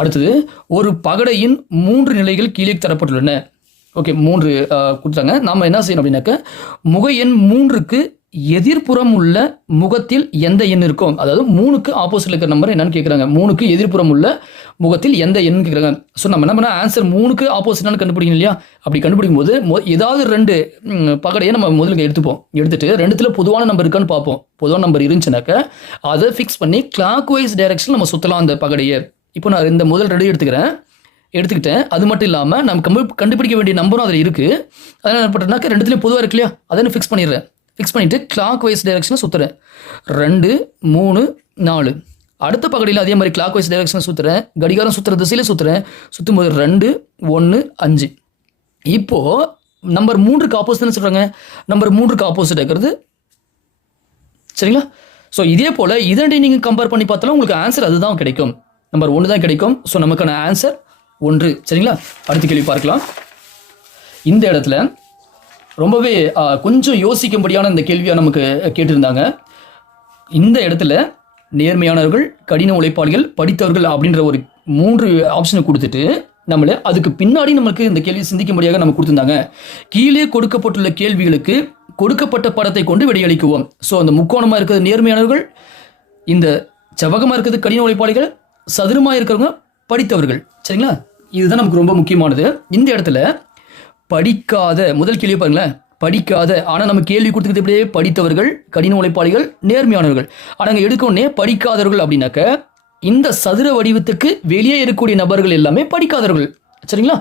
அடுத்தது, ஒரு பகடையின் 3 நிலைகள் கீழே தரப்பட்டுள்ளன. ஓகே, 3 கொடுத்தாங்க. நாம் என்ன செய்யணும் அப்படின்னாக்க முக எண் 3க்கு எதிர்ப்புறம் உள்ள முகத்தில் எந்த எண் இருக்கும்? அதாவது 3க்கு ஆப்போசிட்ல இருக்கிற நம்பர் என்னன்னு கேட்குறாங்க. 3க்கு எதிர்ப்புறம் உள்ள முகத்தில் எந்த எண் கேட்குறாங்க. ஸோ நம்ம என்ன பண்ணால் ஆன்சர் 3க்கு ஆப்போசிட்னு கண்டுபிடிக்கணும் இல்லையா? அப்படி கண்டுபிடிக்கும் போது ஏதாவது 2 பகடையை நம்ம முதல்ல எடுத்துட்டு 2த்துல பொதுவான நம்பர் இருக்கான்னு பார்ப்போம். பொதுவான நம்பர் இருந்துச்சுனாக்க அதை ஃபிக்ஸ் பண்ணி கிளாக் வைஸ் டைரக்ஷன் நம்ம சுற்றலாம் அந்த பகடையை. இப்போ நான் இந்த முதல் 2 எடுத்துக்கிட்டேன். அது மட்டும் இல்லாமல் நம்ம கண்டுபிடிக்க வேண்டிய நம்பரும் அதில் இருக்குது. அதனால் என்ன பண்ணுறேன்னாக்க 2த்துலேயும் பொதுவாக இருக்கு இல்லையா? அதை ஃபிக்ஸ் பண்ணிடுறேன். ஃபிக்ஸ் பண்ணிவிட்டு கிளாக் வைஸ் டைரக்ஷனை சுற்றுறேன். 2, 3, 4. அடுத்த பகுதியில் அதே மாதிரி கிளாக் வைஸ் டைரக்ஷனை சுற்றுறேன். கடிகாரம் சுற்றுற திசையில் சுற்றும் போது 2, 1, 5. இப்போது நம்பர் 3க்கு ஆப்போசிட்னு சொல்கிறாங்க. நம்பர் 3க்கு ஆப்போசிட் இருக்கிறது. சரிங்களா? ஸோ இதே போல் இதனை நீங்கள் கம்பேர் பண்ணி பார்த்தாலும் உங்களுக்கு ஆன்சர் அதுதான் கிடைக்கும். நம்பர் 1 தான் கிடைக்கும். ஸோ நமக்கான ஆன்சர் 1. சரிங்களா? அடுத்த கேள்வி பார்க்கலாம். இந்த இடத்துல ரொம்பவே கொஞ்சம் யோசிக்கும்படியான இந்த கேள்வியாக நமக்கு கேட்டிருந்தாங்க. இந்த இடத்துல நேர்மையானவர்கள், கடின உழைப்பாளிகள், படித்தவர்கள் அப்படின்ற ஒரு 3 ஆப்ஷனை கொடுத்துட்டு நம்மளை அதுக்கு பின்னாடி நமக்கு இந்த கேள்வி சிந்திக்கும்படியாக நம்ம கொடுத்துருந்தாங்க. கீழே கொடுக்கப்பட்டுள்ள கேள்விகளுக்கு கொடுக்கப்பட்ட படத்தை கொண்டு விடையளிக்குவோம். ஸோ அந்த முக்கோணமாக இருக்கிறது நேர்மையானவர்கள், இந்த செவ்வகமாக இருக்கிறது கடின உழைப்பாளிகள், சதுரமாக இருக்கிறவங்க படித்தவர்கள். சரிங்களா? இதுதான் நமக்கு ரொம்ப முக்கியமானது. இந்த இடத்துல படிக்காத முதல் கேள்வி பாருங்களேன். படிக்காத, ஆனால் நம்ம கேள்வி கொடுத்துக்கிட்டு எப்படியே படித்தவர்கள், கடின உழைப்பாளிகள், நேர்மையானவர்கள். ஆனால் அங்கே எடுக்கவுடனே படிக்காதவர்கள் அப்படின்னாக்க இந்த சதுர வடிவத்துக்கு வெளியே இருக்கக்கூடிய நபர்கள் எல்லாமே படிக்காதவர்கள். சரிங்களா?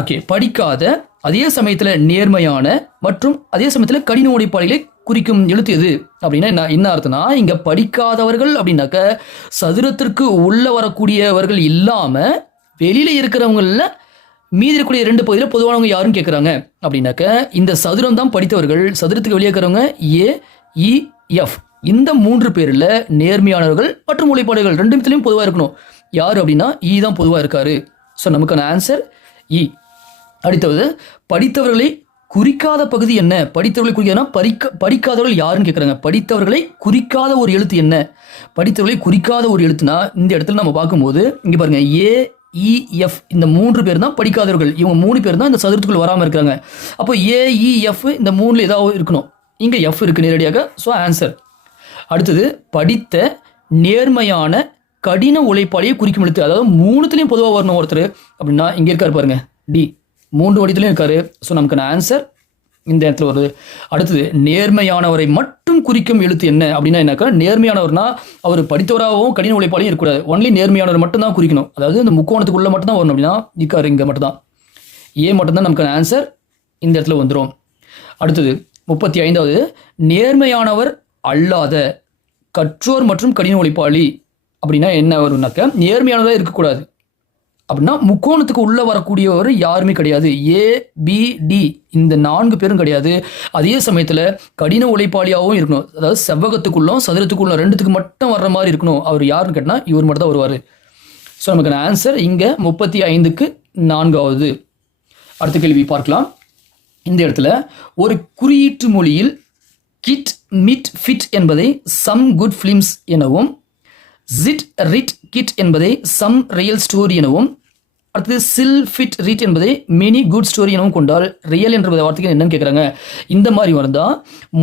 ஓகே, படிக்காத அதே சமயத்தில் நேர்மையான மற்றும் அதே சமயத்தில் கடின உழைப்பாளிகளை குறிக்கும் எழுத்து எது அப்படின்னா என்ன அர்த்தம்னா, இங்கே படிக்காதவர்கள் அப்படின்னாக்க சதுரத்திற்கு உள்ள வரக்கூடியவர்கள் இல்லாமல் வெளியில் இருக்கிறவங்கள மீதி இருக்கக்கூடிய 2 பகுதியில் பொதுவானவங்க யாருன்னு கேட்குறாங்க. அப்படின்னாக்க இந்த சதுரம் தான் படித்தவர்கள். சதுரத்துக்கு வெளியே இருக்கிறவங்க AEF. இந்த 3 பேரில் நேர்மையானவர்கள் மற்றும் உழைப்பாளிகள் 2 இடத்துலையும் பொதுவாக இருக்கணும். யார் அப்படின்னா E தான் பொதுவாக இருக்காரு. ஸோ நமக்கான ஆன்சர் E. அடுத்தது, படித்தவர்களை குறிக்காத பகுதி என்ன? படித்தவர்களை குறிக்காதனா படிக்காதவர்கள் யாருன்னு கேட்குறாங்க. படித்தவர்களை குறிக்காத ஒரு எழுத்து என்ன? படித்தவர்களை குறிக்காத ஒரு எழுத்துனா இந்த இடத்துல நம்ம பார்க்கும்போது இங்கே பாருங்க, AEF இந்த 3 பேர் தான் படிக்காதவர்கள். இவங்க 3 பேர் தான் இந்த சதுரத்துக்குள்ள வராமல் இருக்காங்க. அப்போ AEF இந்த 3ல் ஏதாவது இருக்கணும். இங்கே F இருக்கு நேரடியாக. So answer. அடுத்தது, படித்த நேர்மையான கடின உழைப்பாளியை குறிக்கும் எழுத்து. அதாவது 3த்துலையும் பொதுவாக வரணும் ஒருத்தர் அப்படின்னா இங்கே இருக்காரு பாருங்க, D. 3 வடிவத்துலையும் இருக்காரு. ஸோ நமக்கான ஆன்சர் இந்த இடத்துல வருது. அடுத்தது, நேர்மையானவரை மட்டும் குறிக்கும் எழுத்து என்ன அப்படின்னா என்னக்கா, நேர்மையானவர்னா அவர் படித்தவராகவும் கடின உழைப்பாளையும் இருக்கக்கூடாது. ஒன்லி நேர்மையானவர் மட்டும்தான் குறிக்கணும். அதாவது இந்த முக்கோணத்துக்குள்ளே மட்டும்தான் வரணும். அப்படின்னா இருக்காரு இங்கே மட்டும்தான். ஏ மட்டும்தான் நமக்கான ஆன்சர் இந்த இடத்துல வந்துடும். அடுத்தது 35வது, நேர்மையானவர் அல்லாத கற்றோர் மற்றும் கடின உழைப்பாளி அப்படின்னா என்ன வரும்னாக்க, நேர்மையானவராக இருக்கக்கூடாது. அப்படின்னா முக்கோணத்துக்கு உள்ளே வரக்கூடியவர் யாருமே கிடையாது. ஏ பி டி இந்த 4 பேரும் கிடையாது. அதே சமயத்தில் கடின உழைப்பாளியாகவும் இருக்கணும். அதாவது செவ்வகத்துக்குள்ளும் சதுரத்துக்குள்ள 2த்துக்கு மட்டும் வர்ற மாதிரி இருக்கணும். அவர் யாருன்னு கேட்டால் இவர் மட்டும் தான் வருவார். ஸோ நமக்கு ஆன்சர் இங்கே 35க்கு 4வது. அடுத்த கேள்வி பார்க்கலாம். இந்த இடத்துல ஒரு குறியீட்டு மொழியில் கிட் மிட் ஃபிட் என்பதை சம் குட் ஃபிலிம்ஸ் எனவும், ஜிட் ரிட் கிட் என்பதை சம் ரியல் ஸ்டோரி எனவும், அடுத்தது சில் ஃபிட் ரிட் என்பதை மெனி குட் ஸ்டோரி எனவும் கொண்டால் ரியல் என்ற வார்த்தைக்கு என்னன்னு கேட்குறாங்க. இந்த மாதிரி வந்தால்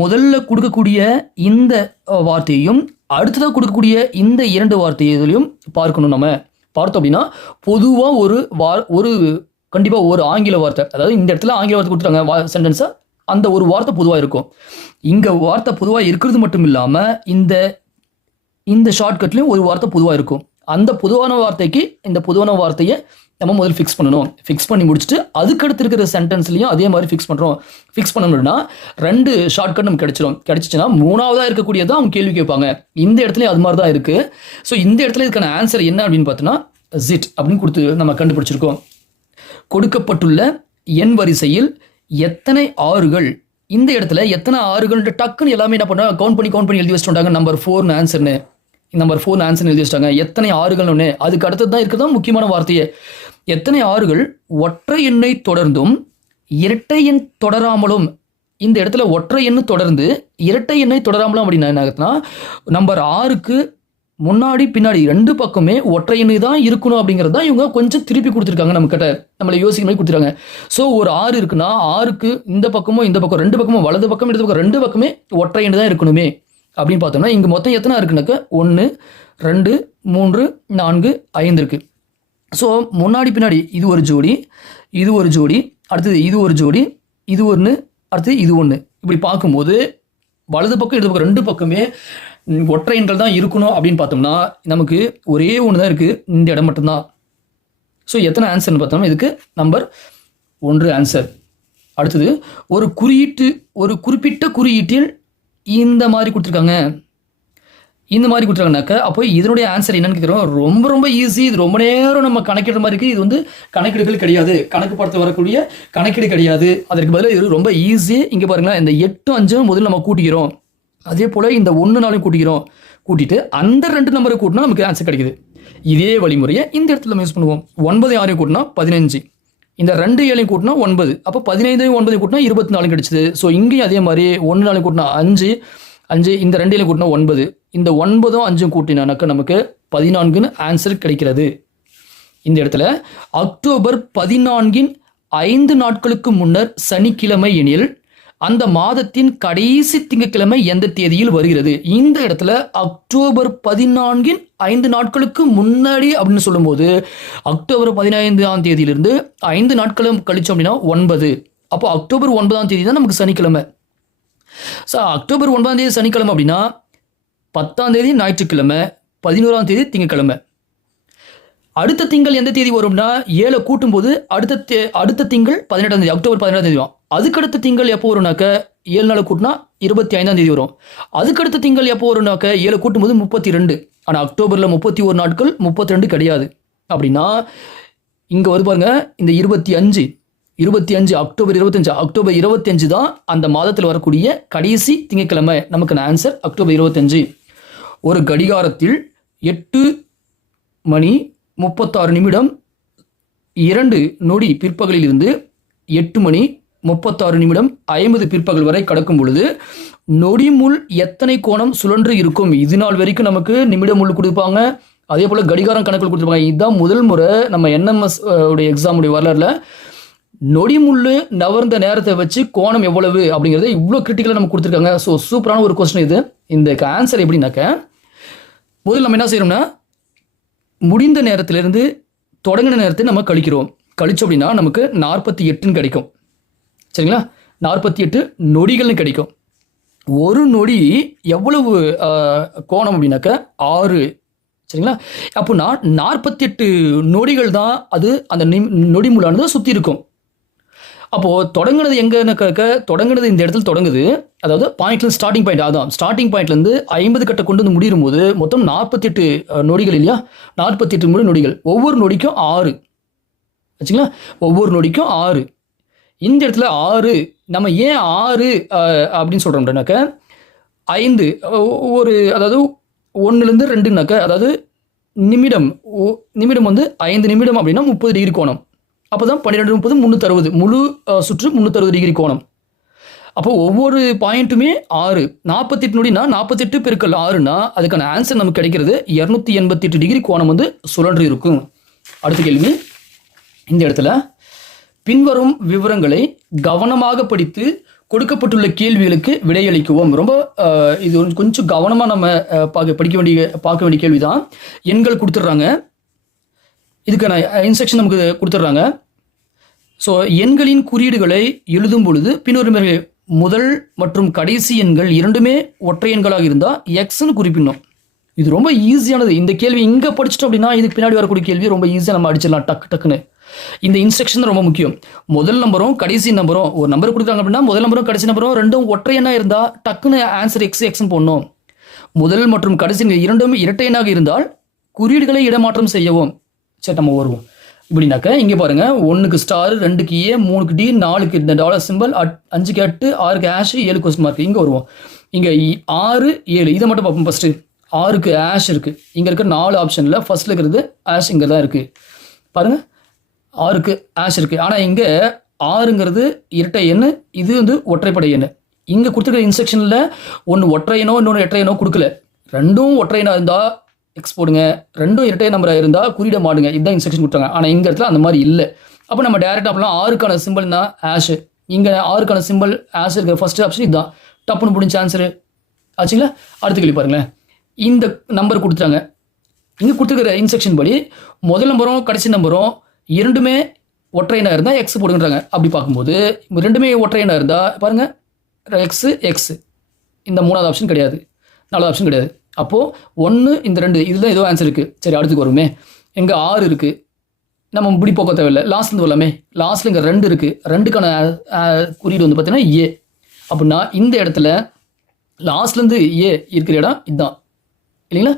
முதல்ல கொடுக்கக்கூடிய இந்த வார்த்தையையும் அடுத்ததாக கொடுக்கக்கூடிய இந்த 2 வார்த்தைகளையும் பார்க்கணும். நம்ம பார்த்தோம் அப்படின்னா பொதுவாக ஒரு கண்டிப்பாக ஒரு ஆங்கில வார்த்தை, அதாவது இந்த இடத்துல ஆங்கில வார்த்தை கொடுத்துட்டாங்க சென்டென்ஸாக, அந்த ஒரு வார்த்தை பொதுவாக இருக்கும். இங்கே வார்த்தை பொதுவாக இருக்கிறது மட்டும் இல்லாமல் இந்த ஷார்ட்கட்லேயும் ஒரு வார்த்தை பொதுவாக இருக்கும். அந்த பொதுவான வார்த்தைக்கு இந்த பொதுவான வார்த்தையை நம்ம முதல்ல ஃபிக்ஸ் பண்ணணும். ஃபிக்ஸ் பண்ணி முடிச்சுட்டு அதுக்கடுத்து இருக்கிற சென்டென்ஸ்லையும் அதே மாதிரி ஃபிக்ஸ் பண்ணுறோம். ஃபிக்ஸ் பண்ணணும்னா 2 ஷார்ட்கட் நமக்கு கிடைச்சிச்சுன்னா 3ஆவதாக இருக்கக்கூடியது அவங்க கேள்வி கேட்பாங்க. இந்த இடத்துல அது மாதிரி தான் இருக்குது. ஸோ இந்த இடத்துல இதுக்கான ஆன்சர் என்ன அப்படின்னு பார்த்தோன்னா ஜிட் அப்படின்னு கொடுத்து நம்ம கண்டுபிடிச்சிருக்கோம். கொடுக்கப்பட்டுள்ள எண் வரிசையில் எத்தனை ஆறுகள், இந்த இடத்துல எத்தனை ஆறுகள் டக்குன்னு எல்லாமே என்ன பண்ணால் கவுண்ட் பண்ணி எழுதி வச்சுட்டாங்க. நம்பர் 4 ஆன்சர்னு எழுதி வச்சிட்டாங்க. எத்தனை ஆறுகள் ஒன்று, அதுக்கு அடுத்தது தான் இருக்கிறதா முக்கியமான வார்த்தையே. எத்தனை ஆறுகள் ஒற்றை எண்ணை தொடர்ந்தும் இரட்டை எண் தொடராமலும், இந்த இடத்துல ஒற்றை எண்ணு தொடர்ந்து இரட்டை எண்ணை தொடராமலும் அப்படின்னா என்ன ஆகுதுன்னா, நம்பர் 6க்கு முன்னாடி பின்னாடி 2 பக்கமே ஒற்றை எண்ணு தான் இருக்கணும் அப்படிங்கிறது தான் இவங்க கொஞ்சம் திருப்பி கொடுத்துருக்காங்க. நம்மக்கிட்ட நம்மளை யோசிக்கிற மாதிரி கொடுத்துருக்காங்க. ஸோ ஒரு 6 இருக்குன்னா 6க்கு இந்த பக்கமும் 2 பக்கமும் வலது பக்கம் இடது பக்கம் 2 பக்கமே ஒற்றை எண்ணு தான் இருக்கணுமே அப்படின்னு பார்த்தோம்னா இங்கே மொத்தம் எத்தனை இருக்குனாக்க 1 2 3 4 5 இருக்குது. ஸோ முன்னாடி பின்னாடி இது ஒரு ஜோடி, இது ஒரு ஜோடி, அடுத்தது இது ஒரு ஜோடி, இது ஒன்று, அடுத்தது இது ஒன்று. இப்படி பார்க்கும்போது வலது பக்கம் இடது பக்கம் 2 பக்கமே ஒற்றை எண்கள் தான் இருக்கணும் அப்படின்னு பார்த்தோம்னா நமக்கு ஒரே ஒன்று தான் இருக்குது, இந்த இடம் மட்டும்தான். ஸோ எத்தனை ஆன்சர்னு பார்த்தோம்னா இதுக்கு நம்பர் 1 ஆன்சர். அடுத்தது ஒரு குறிப்பிட்ட குறியீட்டில் இந்த மாதிரி கொடுத்துருக்காங்கனாக்க அப்போ இதனுடைய ஆன்சர் என்னன்னு கேட்குறோம். ரொம்ப ஈஸி. இது ரொம்ப நேரம் நம்ம கணக்கிடுற மாதிரி இருக்குது. இது வந்து கணக்கீடுகள் கிடையாது, கணக்கு படத்தில் வரக்கூடிய கணக்கீடு கிடையாது. அதற்கு பதிலாக இது ரொம்ப ஈஸி. இங்கே பாருங்களேன், இந்த 8 5 முதல்ல நம்ம கூட்டிக்கிறோம். அதே போல் இந்த 1 4 கூட்டிட்டு அந்த 2 நம்பரை கூட்டினா நமக்கு ஆன்சர் கிடைக்குது. இதே வழிமுறையை இந்த இடத்துல நம்ம யூஸ் பண்ணுவோம். 9 6 கூட்டினா 15, இந்த 2 7 கூட்டினா 9, அப்போ 15 9 கூட்டினா 24 கிடைச்சிது. ஸோ இங்கேயும் அதே மாதிரி 1 4 கூட்டினா 5, இந்த 2 7 கூட்டினா 9, இந்த 9 5 கூட்டினாக்க நமக்கு 14ன்னு ஆன்சர் கிடைக்கிறது. இந்த இடத்துல அக்டோபர் 14 5 நாட்களுக்கு முன்னர் சனிக்கிழமை எனில் அந்த மாதத்தின் கடைசி திங்கட்கிழமை எந்த தேதியில் வருகிறது. இந்த இடத்துல அக்டோபர் 14 5 நாட்களுக்கு முன்னாடி அப்படின்னு சொல்லும்போது அக்டோபர் 15ஆம் தேதியிலிருந்து 5 நாட்களும் கழிச்சோம் அப்படின்னா 9. அப்போ அக்டோபர் 9ஆம் தேதி தான் நமக்கு சனிக்கிழமை. ஸோ அக்டோபர் 9ஆம் தேதி சனிக்கிழமை அப்படின்னா 10ஆம் தேதி ஞாயிற்றுக்கிழமை, 11ஆம் தேதி திங்கட்கிழமை. அடுத்த திங்கள் எந்த தேதி வரும்னா 7 கூட்டும்போது அடுத்த திங்கள் 18ஆம் தேதி, அக்டோபர் 18ஆம் தேதி வரும். அதுக்கடுத்த திங்கள் எப்போ வரும்னாக்க 7 நாள் கூட்டினா 25ஆம் தேதி வரும். அதுக்கடுத்த திங்கள் எப்போ வரும்னாக்க 7 கூட்டும்போது 32. ஆனால் அக்டோபரில் 31 நாட்கள், 32 கிடையாது. அப்படின்னா இங்கே வருது பாருங்க, இந்த 25 அக்டோபர் 25 தான் அந்த மாதத்தில் வரக்கூடிய கடைசி திங்கட்கிழமை. நமக்கு ஆன்சர் அக்டோபர் 25. ஒரு கடிகாரத்தில் 8 மணி 36 நிமிடம் 2 நொடி பிற்பகலில் இருந்து 8 மணி 36 நிமிடம் 50 பிற்பகல் வரை கடக்கும் பொழுது நொடி முள் எத்தனை கோணம் சுழன்று இருக்கும். இது நாள் வரைக்கும் நமக்கு நிமிட முள் கொடுப்பாங்க, அதே போல் கடிகாரம் கணக்கில் கொடுத்துருப்பாங்க. இதுதான் முதல் முறை நம்ம என்எம்எஸ் உடைய எக்ஸாமுடைய வரலாறுல நொடி முள்ளு நவர்ந்த நேரத்தை வச்சு கோணம் எவ்வளவு அப்படிங்கிறத இவ்வளோ கிரிட்டிக்கலாக நம்ம கொடுத்துருக்காங்க. ஸோ சூப்பரான ஒரு கொஸ்டின் இது. இந்த ஆன்சர் எப்படின்னாக்க முதல்ல நம்ம என்ன செய்யறோம்னா முடிந்த நேரத்திலிருந்து தொடங்கின நேரத்தை நம்ம கழிக்கிறோம். கழிச்சோம் அப்படின்னா நமக்கு 48ன்னு கிடைக்கும். சரிங்களா, 48 நொடிகள்னு கிடைக்கும். ஒரு நொடி எவ்வளவு கோணம் அப்படின்னாக்க 6. சரிங்களா, அப்போனா 48 நொடிகள் தான் அது அந்த நொடி முள்ளானது சுற்றி இருக்கும். அப்போது தொடங்குனது எங்கன்னாக்க தொடங்குனது இந்த இடத்துல தொடங்குது. அதாவது பாயிண்ட்ல ஸ்டார்டிங் பாயிண்ட், அதான் ஸ்டார்டிங் பாயிண்ட்லேருந்து 50 கட்டை கொண்டு வந்து முடியும் போது மொத்தம் 48 நொடிகள் இல்லையா, 48 நொடிகள். ஒவ்வொரு நொடிக்கும் 6. ஆச்சுங்களா. ஒவ்வொரு நொடிக்கும் 6. இந்த இடத்துல 6 நம்ம ஏன் 6 அப்படின்னு சொல்கிறோம்னாக்க 5 அதாவது 1லேருந்து 2னாக்க அதாவது நிமிடம் வந்து 5 நிமிடம் அப்படின்னா 30 டிகிரி கோணம். அப்போ தான் 12 30 360 முழு சுற்று 360 டிகிரி கோணம். அப்போ ஒவ்வொரு பாயிண்ட்டுமே 6. 48 நொடினா 48 பெருக்கல் 6னா அதுக்கான ஆன்சர் நமக்கு கிடைக்கிறது 288 டிகிரி கோணம் வந்து சுழன்று இருக்கும். அடுத்த கேள்வி, இந்த இடத்துல பின்வரும் விவரங்களை கவனமாக படித்து கொடுக்கப்பட்டுள்ள கேள்விகளுக்கு விடையளிக்குவோம். ரொம்ப இது கொஞ்சம் கவனமாக நம்ம பார்க்க வேண்டிய கேள்வி தான். எண்கள் கொடுத்துட்றாங்க, இதுக்கான இன்ஸ்ட்ரக்ஷன் நமக்கு கொடுத்துட்றாங்க. ஸோ எண்களின் குறியீடுகளை எழுதும் பொழுது பின்வரும் முதல் மற்றும் கடைசி எண்கள் இரண்டுமே ஒற்றை எண்களாக இருந்தால் எக்ஸ்ன்னு குறிப்பிடணும். இது ரொம்ப ஈஸியானது. இந்த கேள்வி இங்கே படிச்சிட்டோம் அப்படின்னா இதுக்கு பின்னாடி வரக்கூடிய கேள்வி ரொம்ப ஈஸியாக நம்ம அடிச்சிடலாம் டக்குன்னு. இந்த இன்ஸ்ட்ரக்ஷன் ரொம்ப முக்கியம். முதல் நம்பரும் கடைசி நம்பரும் ஒரு நம்பர் கொடுக்குறாங்க அப்படின்னா முதல் நம்பரும் கடைசி நம்பரும் ரெண்டும் ஒற்றை எண்ணாக இருந்தால் டக்குன்னு ஆன்சர் எக்ஸ்ன்னு போடணும். முதல் மற்றும் கடைசி இரண்டும் இரட்டை எண்ணாக இருந்தால் குறியீடுகளை இடமாற்றம் செய்யவும். சரி, நம்ம வருவோம். இப்படின்னாக்க இங்கே பாருங்க, 1க்கு ஸ்டார், 2க்கு ஏ, 3க்கு டி, 4க்கு இந்த டாலர் சிம்பிள், 5க்கு @ 6க்கு ஹேஷ், 7 கொஸ்டின் மார்க். இங்கே வருவோம். இங்கே 6 7 இதை மட்டும் பார்ப்போம். ஃபர்ஸ்ட் 6க்கு ஹேஷ் இருக்கு. இங்கே இருக்க 4 ஆப்ஷனில் ஃபர்ஸ்ட்ல இருக்கிறது ஹேஷ் இங்கே தான் இருக்கு. பாருங்க, 6க்கு ஹேஷ் இருக்கு. ஆனால் இங்கே 6ங்கிறது இரட்டை எண், இது வந்து ஒற்றைப்படை எண். இங்கே கொடுத்துருக்க இன்ஸ்ட்ரக்ஷனில் ஒன்று ஒற்றை எண்ணோ இன்னொன்று இரட்டை எண்ணோ கொடுக்கல. ரெண்டும் ஒற்றை எண்ணாக இருந்தால் எக்ஸ் போடுங்க, ரெண்டும் இரட்டை நம்பராக இருந்தால் குறியிட மாடுங்க. இதுதான் இன்ஸ்ட்ரக்ஷன் கொடுத்தாங்க. ஆனால் இந்த இடத்துல அந்த மாதிரி இல்லை. அப்போ நம்ம டேரெக்டாக அப்பலாம் 6க்கான சிம்பிள்னா ஹேஷ், இங்கே 6க்கான சிம்பிள் ஹேஷ் இருக்கிற ஃபர்ஸ்ட் ஆப்ஷன் இதுதான். டப்புன்னு முடிஞ்ச ஆன்சரு ஆச்சுங்களா. அடுத்த கேள்வி பாருங்களேன். இந்த நம்பர் கொடுத்துட்டாங்க. இங்கே கொடுத்துருக்கிற இன்ஸ்ட்ரக்ஷன் படி முதல் நம்பரும் கடைசி நம்பரும் இரண்டுமே ஒற்றை எண்ணாக இருந்தால் எக்ஸ் போடுங்கன்றாங்க. அப்படி பார்க்கும்போது ரெண்டுமே ஒற்றை எண்ணாக இருந்தால் பாருங்கள், எக்ஸ் இந்த 3வது ஆப்ஷன் கிடையாது, 4வது ஆப்ஷன் கிடையாது. அப்போது 1 இந்த 2 இதுதான் ஏதோ ஆன்சர் இருக்குது. சரி, அடுத்துக்கு வருமே. இங்கே 6 இருக்குது, நம்ம இப்படி போக தேவையில்லை, லாஸ்ட்லேருந்து வரலாமே. லாஸ்ட்டில் இங்கே 2 இருக்குது. 2க்கான குறியீடு வந்து பார்த்தீங்கன்னா ஏ. அப்படின்னா இந்த இடத்துல லாஸ்ட்லேருந்து ஏ இருக்கிற இடம் இதுதான் இல்லைங்களா.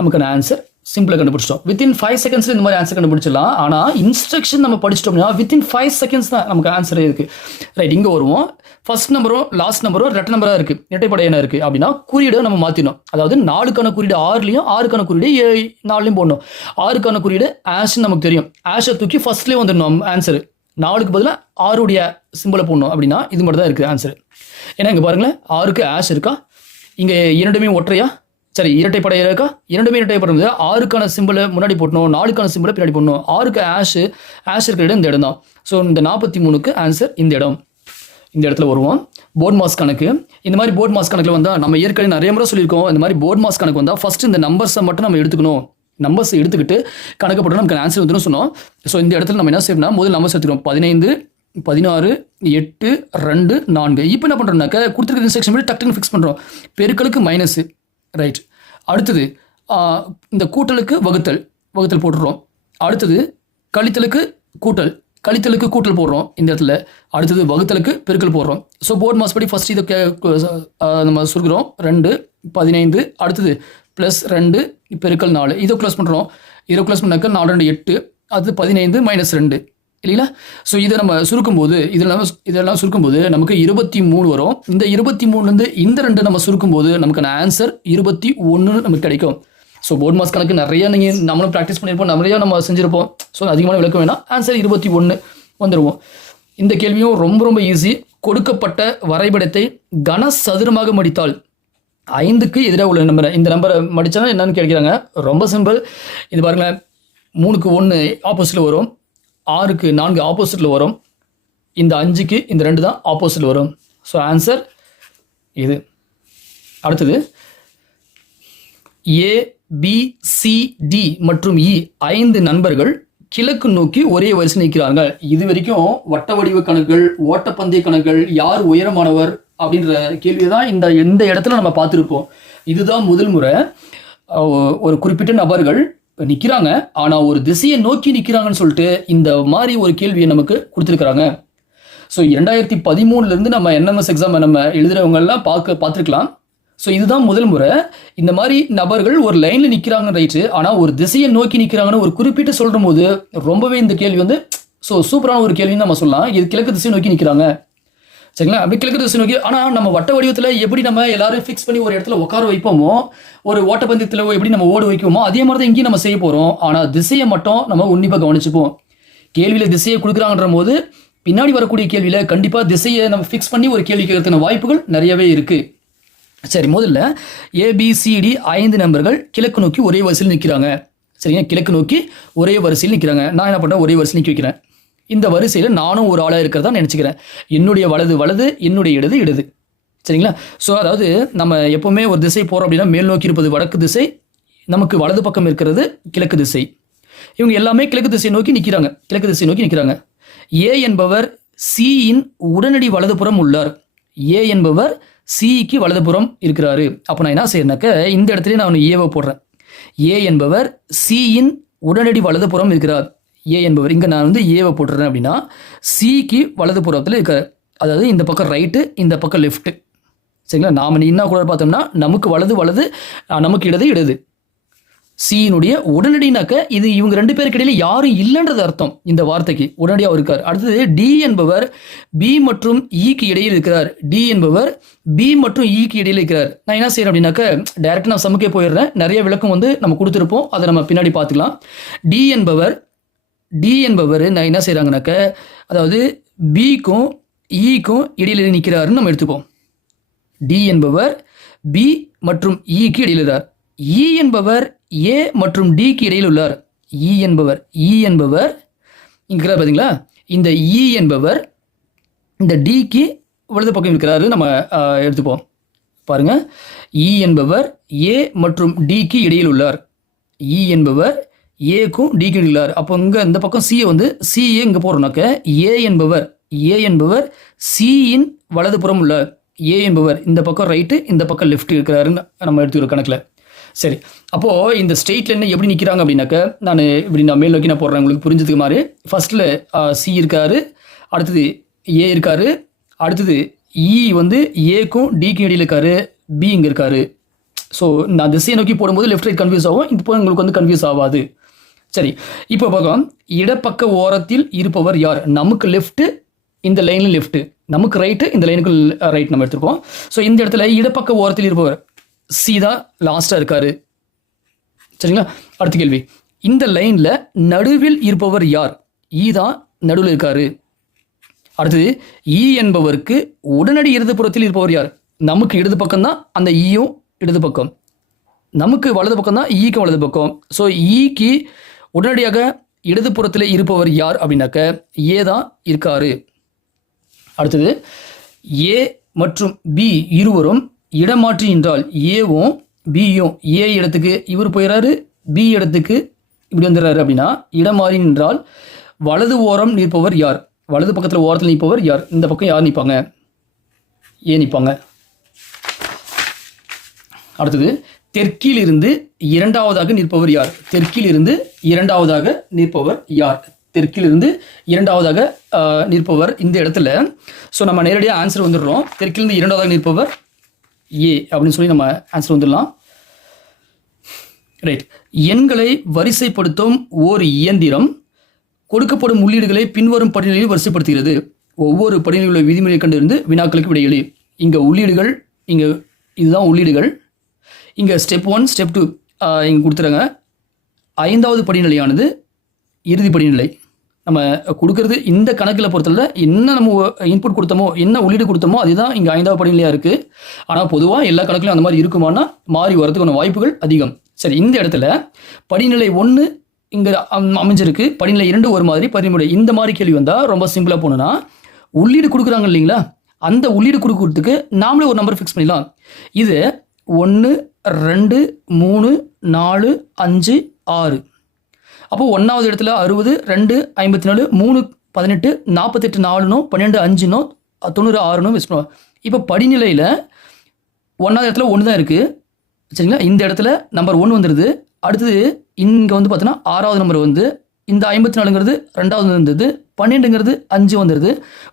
நமக்கான ஆன்சர் சிம்பிளாக கண்டுபிடிச்சிட்டோம். வித்தின் 5 செகண்ட்ஸில் இந்த மாதிரி ஆன்சர் கண்டுபிடிச்சிடலாம். ஆனால் இன்ஸ்ட்ரக்ஷன் நம்ம படிச்சிட்டோம் அப்படின்னா வித்தின் 5 செகண்ட்ஸ் தான் நமக்கு ஆன்சரே இருக்குது. ரைட், இங்கே வருவோம். ஃபர்ஸ்ட் நம்பரும் லாஸ்ட் நம்பரும் ரெட்டை நம்பராக இருக்குது, இரட்டைப்படை எண்ணாக இருக்குது. அப்படின்னா குறியீடை நம்ம மாற்றினோம். அதாவது 4க்கான குறியீடு 6லையும் 6க்கான குறியீடு 4லையும் போடணும். 6க்கான குறியீடு ஆஷ்ன்னு நமக்கு தெரியும். ஆஷை தூக்கி ஃபர்ஸ்ட்லேயே வந்துடணும் ஆன்சர். 4க்கு பதிலாக 6உடைய சிம்பிளை போடணும். அப்படின்னா இது மட்டும் தான் இருக்குது ஆன்சர். ஏன்னா இங்கே பாருங்களேன், 6க்கு ஆஷ் இருக்கா, இங்கே இரண்டுமே ஒற்றையா, சரி இரட்டைப்படை இருக்கா, இரண்டுமே இரட்டைப்படும். 6க்கான சிம்பிளை முன்னாடி போட்டணும், 4க்கான சிம்பிளை பின்னாடி போடணும். 6க்கு ஆஷ் இருக்கிற இடம் இந்த இடம் தான். ஸோ இந்த 43க்கு ஆன்சர் இந்த இடம். இந்த இடத்துல வருவோம். போர்ட் மாஸ் கணக்கு. இந்த மாதிரி போர்ட் மாஸ் கணக்கில் வந்தால் நம்ம ஏற்கனவே நிறைய முறை சொல்லியிருக்கோம். இந்த மாதிரி போர்ட் மாஸ் கணக்கு வந்தால் ஃபர்ஸ்ட் இந்த நம்பர்ஸை மட்டும் நம்ம எடுத்துக்கணும். நம்பர்ஸ் எடுத்துக்கிட்டு கணக்கு போட்டு நமக்கு ஆன்சர் வந்துடும் சொன்னோம். ஸோ இந்த இடத்துல நம்ம என்ன செய்யணும்னா முதல் நம்பர்ஸ் எடுத்துக்கிறோம். 15 16 8 2 4. இப்போ என்ன பண்ணுறோம்னாக்க கொடுத்துருக்க இன்ஸ்ட்ரக்ஷன் படி டக்குன்னு ஃபிக்ஸ் பண்ணுறோம். பெருக்கலுக்கு மைனஸ். ரைட், அடுத்தது இந்த கூட்டலுக்கு வகுத்தல் போட்டுடுறோம். அடுத்தது கழித்தலுக்கு கூட்டல் போடுறோம் இந்த இடத்துல. அடுத்தது வகுத்தலுக்கு பெருக்கல் போடுறோம். ஸோ போர்ட் மாஸ் படி ஃபர்ஸ்ட் இதை நம்ம சுருக்கிறோம். 2 15, அடுத்தது +2 பெருக்கல் 4. இதை க்ளோஸ் பண்ணுறோம். இதை க்ளோஸ் பண்ணாக்க 4 2 8, அது 15 -2 இல்லைங்களா. ஸோ இதை நம்ம சுருக்கும்போது இதெல்லாம் சுருக்கும்போது நமக்கு 23 வரும். இந்த 23லேருந்து இந்த 2 நம்ம சுருக்கும்போது நமக்கான ஆன்சர் 21 நமக்கு கிடைக்கும். ஸோ போர்ட் மாஸ் கணக்கு நிறைய நம்மளும் ப்ராக்டிஸ் பண்ணியிருப்போம், நிறையா நம்ம செஞ்சுருப்போம். ஸோ அதிகமான விளக்கம் வேணாம், ஆன்சர் 21 வந்துடுவோம். இந்த கேள்வியும் ரொம்ப ரொம்ப ஈஸி. கொடுக்கப்பட்ட வரைபடத்தை கனசதுரமாக மடித்தால் 5க்கு எதிராக உள்ள நம்பரை, இந்த நம்பரை மடித்தா என்னன்னு கேட்குறாங்க. ரொம்ப சிம்பிள். இது பாருங்களேன், 3க்கு 1 ஆப்போசிட்டில் வரும், 6க்கு 4 ஆப்போசிட்டில் வரும், இந்த 5க்கு இந்த 2 தான் ஆப்போசிட்டில் வரும். ஸோ ஆன்சர் இது. அடுத்தது ஏ பி சி டி மற்றும் இ 5 நண்பர்கள் கிழக்கு நோக்கி ஒரே வரிசை நிற்கிறார்கள். இது வரைக்கும் வட்ட வடிவ கணக்குகள், ஓட்டப்பந்தய கணக்குகள், யார் உயரமானவர் அப்படின்ற கேள்வியை தான் இந்த இடத்துல நம்ம பார்த்துருப்போம். இதுதான் முதல் முறை ஒரு குறிப்பிட்ட நபர்கள் நிற்கிறாங்க, ஆனால் ஒரு திசையை நோக்கி நிற்கிறாங்கன்னு சொல்லிட்டு இந்த மாதிரி ஒரு கேள்வியை நமக்கு கொடுத்துருக்குறாங்க. ஸோ 2013 நம்ம என்எம்எஸ் எக்ஸாம் நம்ம எழுதுறவங்கெல்லாம் பார்த்துருக்கலாம். ஸோ இதுதான் முதல் முறை இந்த மாதிரி நபர்கள் ஒரு லைனில் நிற்கிறாங்க ரைட்டு, ஆனால் ஒரு திசையை நோக்கி நிற்கிறாங்கன்னு ஒரு குறிப்பிட்டு சொல்லும் போது ரொம்பவே இந்த கேள்வி ஸோ சூப்பரான ஒரு கேள்வின்னு நம்ம சொல்லலாம். இது கிழக்கு திசை நோக்கி நிற்கிறாங்க, சரிங்களா? அப்படி கிழக்கு திசை நோக்கி. ஆனால் நம்ம வட்ட வடிவத்தில் எப்படி நம்ம எல்லாரும் ஃபிக்ஸ் பண்ணி ஒரு இடத்துல உட்கார வைப்போமோ, ஒரு ஓட்டப்பந்தயத்தில் எப்படி நம்ம ஓடு வைக்குமோ, அதே மாதிரி தான் இங்கேயும் நம்ம செய்ய போகிறோம். ஆனால் திசையை மட்டும் நம்ம உன்னிப்பாக கவனிச்சுப்போம். கேள்வியில் திசையை கொடுக்குறாங்கன்ற போது பின்னாடி வரக்கூடிய கேள்வியில் கண்டிப்பாக திசையை நம்ம ஃபிக்ஸ் பண்ணி ஒரு கேள்வி கேட்கறதுக்கான வாய்ப்புகள் நிறையவே இருக்குது. சரி, முதல்ல ஏபிசிடி 5 நம்பர்கள் கிழக்கு நோக்கி ஒரே வரிசையில் நிற்கிறாங்க. சரிங்க, கிழக்கு நோக்கி ஒரே வரிசையில் நிற்கிறாங்க. நான் என்ன பண்ணுறேன், ஒரே வரிசையில் நிற்க வைக்கிறேன். இந்த வரிசையில் நானும் ஒரு ஆளாக இருக்கிறதா நினச்சிக்கிறேன். என்னுடைய வலது வலது, என்னுடைய இடது இடது. சரிங்களா? ஸோ அதாவது நம்ம எப்போவுமே ஒரு திசை போகிறோம் அப்படின்னா மேல் நோக்கி இருப்பது வடக்கு திசை, நமக்கு வலது பக்கம் இருக்கிறது கிழக்கு திசை. இவங்க எல்லாமே கிழக்கு திசை நோக்கி நிற்கிறாங்க, கிழக்கு திசை நோக்கி நிற்கிறாங்க. ஏ என்பவர் சியின் உடனடி வலதுபுறம் உள்ளார். ஏ என்பவர் சிக்கு வலதுபுறம் இருக்கிறாரு. அப்போ நான் என்ன செய்யறேன்னாக்க இந்த இடத்துல நான் ஏவை போடுறேன். ஏ என்பவர் சியின் உடனடி வலதுபுறம் இருக்கிறார். ஏ என்பவர் இங்கே நான் ஏவை போட்டுறேன் அப்படின்னா சிக்கு வலதுபுறத்தில் இருக்கார். அதாவது இந்த பக்கம் ரைட்டு, இந்த பக்கம் லெஃப்ட்டு. சரிங்களா? நாம் என்ன கூட பார்த்தோம்னா நமக்கு வலது வலது, நமக்கு இடது இடது. சியினுடைய உடனடினாக்க இது இவங்க 2 பேருக்கு இடையில யாரும் இல்லைன்றது அர்த்தம். இந்த வார்த்தைக்கு உடனடியாக இருக்கார். அடுத்தது டி என்பவர் பி மற்றும் ஈக்கு இடையில் இருக்கிறார். டி என்பவர் பி மற்றும் ஈக்கு இடையில் இருக்கிறார். நான் என்ன செய்யறேன் அப்படின்னாக்க டைரக்டாக நான் சமுக்கே போயிடுறேன். நிறைய விளக்கம் நம்ம கொடுத்துருப்போம், அதை நம்ம பின்னாடி பார்த்துக்கலாம். டி என்பவர் நான் என்ன செய்கிறாங்கனாக்க அதாவது பிக்கும் ஈக்கும் இடையில நிற்கிறாருன்னு நம்ம எடுத்துப்போம். டி என்பவர் பி மற்றும் ஈக்கு இடையில் இருக்கிறார். இ என்பவர் ஏ மற்றும் டிக்கு இடையில் உள்ளார். இ என்பவர் இங்கே பார்த்தீங்களா, இந்த இ என்பவர் இந்த டிக்கு வலது பக்கம் இருக்கிறாரு நம்ம எடுத்துப்போம். பாருங்க, இ என்பவர் ஏ மற்றும் டிக்கு இடையில் உள்ளார். இ என்பவர் ஏக்கும் டிக்கு உள்ளார். அப்போ இங்கே இந்த பக்கம் சிஏ இங்கே போடுறோம்னாக்க ஏ என்பவர் சியின் வலதுபுறம் உள்ளார். ஏ என்பவர் இந்த பக்கம் ரைட்டு, இந்த பக்கம் லெஃப்ட் இருக்கிறாருன்னு நம்ம எடுத்துக்கிறோம் கணக்கில். சரி, அப்போது இந்த ஸ்ட்ரெயிட்ல என்ன எப்படி நிற்கிறாங்க அப்படின்னாக்க நான் மேல் நோக்கி நான் போடுறேன் உங்களுக்கு புரிஞ்சதுக்கு மாதிரி. ஃபர்ஸ்ட்டில் சி இருக்காரு, அடுத்தது ஏ இருக்காரு, அடுத்தது இ ஏக்கும் டிக்கும் இடையில் இருக்காரு, பி இங்கே இருக்காரு. ஸோ நான் திசையை நோக்கி போடும்போது லெஃப்ட் ரைட் கன்ஃபியூஸ் ஆகும், இப்போ உங்களுக்கு கன்ஃபியூஸ் ஆகாது. சரி, இப்போ பார்க்கலாம். இடப்பக்க ஓரத்தில் இருப்பவர் யார்? நமக்கு லெஃப்ட்டு, இந்த லைனில் லெஃப்ட்டு, நமக்கு ரைட்டு, இந்த லைனுக்கு ரைட் நம்ம எடுத்துருக்கோம். ஸோ இந்த இடத்துல இடப்பக்க ஓரத்தில் இருப்பவர் சி தான் லாஸ்ட்டாக இருக்காரு. சரிங்களா? அடுத்த கேள்வி, இந்த லைனில் நடுவில் இருப்பவர் யார்? இ தான் நடுவில் இருக்காரு. அடுத்தது இ என்பவருக்கு உடனடி இடது புறத்தில் இருப்பவர் யார்? நமக்கு இடது பக்கம் தான் அந்த ஈயும் இடது பக்கம், நமக்கு வலது பக்கம் தான் ஈக்கு வலது பக்கம். ஸோ ஈக்கு உடனடியாக இடது புறத்தில் இருப்பவர் யார் அப்படின்னாக்க ஏ தான் இருக்காரு. அடுத்தது ஏ மற்றும் பி இருவரும் இடமாற்றி என்றால் ஏவும் பியும் ஏ இடத்துக்கு இவர் போயிடறாரு, பி இடத்துக்கு இப்படி வந்துடுறாரு. அப்படின்னா இடமாறி நின்றால் வலது ஓரம் நிற்பவர் யார்? வலது பக்கத்தில் ஓரத்தில் நிற்பவர் யார்? இந்த பக்கம் யார் நிற்பாங்க? ஏ நிற்பாங்க. அடுத்தது தெற்கில் இருந்து இரண்டாவதாக நிற்பவர் யார்? தெற்கில் இருந்து இரண்டாவதாக நிற்பவர் யார்? தெற்கில் இருந்து இரண்டாவதாக நிற்பவர் இந்த இடத்துல. ஸோ நம்ம நேரடியாக ஆன்சர் வந்துடுறோம். தெற்கிலிருந்து இரண்டாவதாக நிற்பவர் ஏ அப்படின்னு சொல்லி நம்ம ஆன்சர் வந்துடலாம். ரைட். எண்களை வரிசைப்படுத்தும் ஓர் இயந்திரம் கொடுக்கப்படும் உள்ளீடுகளை பின்வரும் படிநிலையில் வரிசைப்படுத்துகிறது. ஒவ்வொரு படிநிலையில் உள்ள விதிமுறையை கண்டிருந்து வினாக்களுக்கு விடையளி. இங்கே உள்ளீடுகள், இங்கே இதுதான் உள்ளீடுகள். இங்கே ஸ்டெப் 1 ஸ்டெப் 2 இங்கே கொடுத்துறாங்க. 5வது படிநிலையானது இறுதி படிநிலை. நம்ம கொடுக்கறது இந்த கணக்கில் பொறுத்தவரை என்ன நம்ம இன்புட் கொடுத்தோமோ, என்ன உள்ளீடு கொடுத்தோமோ அதுதான் இங்கே 5வது படிநிலையாக இருக்குது. ஆனால் பொதுவாக எல்லா கணக்கிலும் அந்த மாதிரி இருக்குமானா மாறி வரதுக்கான வாய்ப்புகள் அதிகம். சரி, இந்த இடத்துல படிநிலை 1 இங்கே அமைஞ்சிருக்கு, படிநிலை 2 ஒரு மாதிரி, படிநிலை இந்த மாதிரி கேள்வி வந்தால் ரொம்ப சிம்பிளாக போகணுன்னா உள்ளீடு கொடுக்குறாங்க இல்லைங்களா, அந்த உள்ளீடு கொடுக்கறதுக்கு நாமளே ஒரு நம்பர் ஃபிக்ஸ் பண்ணிடலாம். இது 1 2 3 4 5 6. அப்போது 1வது இடத்துல 60 2 54 3 18 48 4 12 5 96 மிஸ் பண்ணுவோம். இப்போ படிநிலையில் 1வது இடத்துல 1 தான் இருக்குது. சரிங்களா? இந்த இடத்துல நம்பர் 1 வந்துடுது. அடுத்தது இங்கே பார்த்தோன்னா 6வது நம்பர் இந்த 54ங்கிறது 2வது வந்தது, 12ங்கிறது 5 வந்துடுது,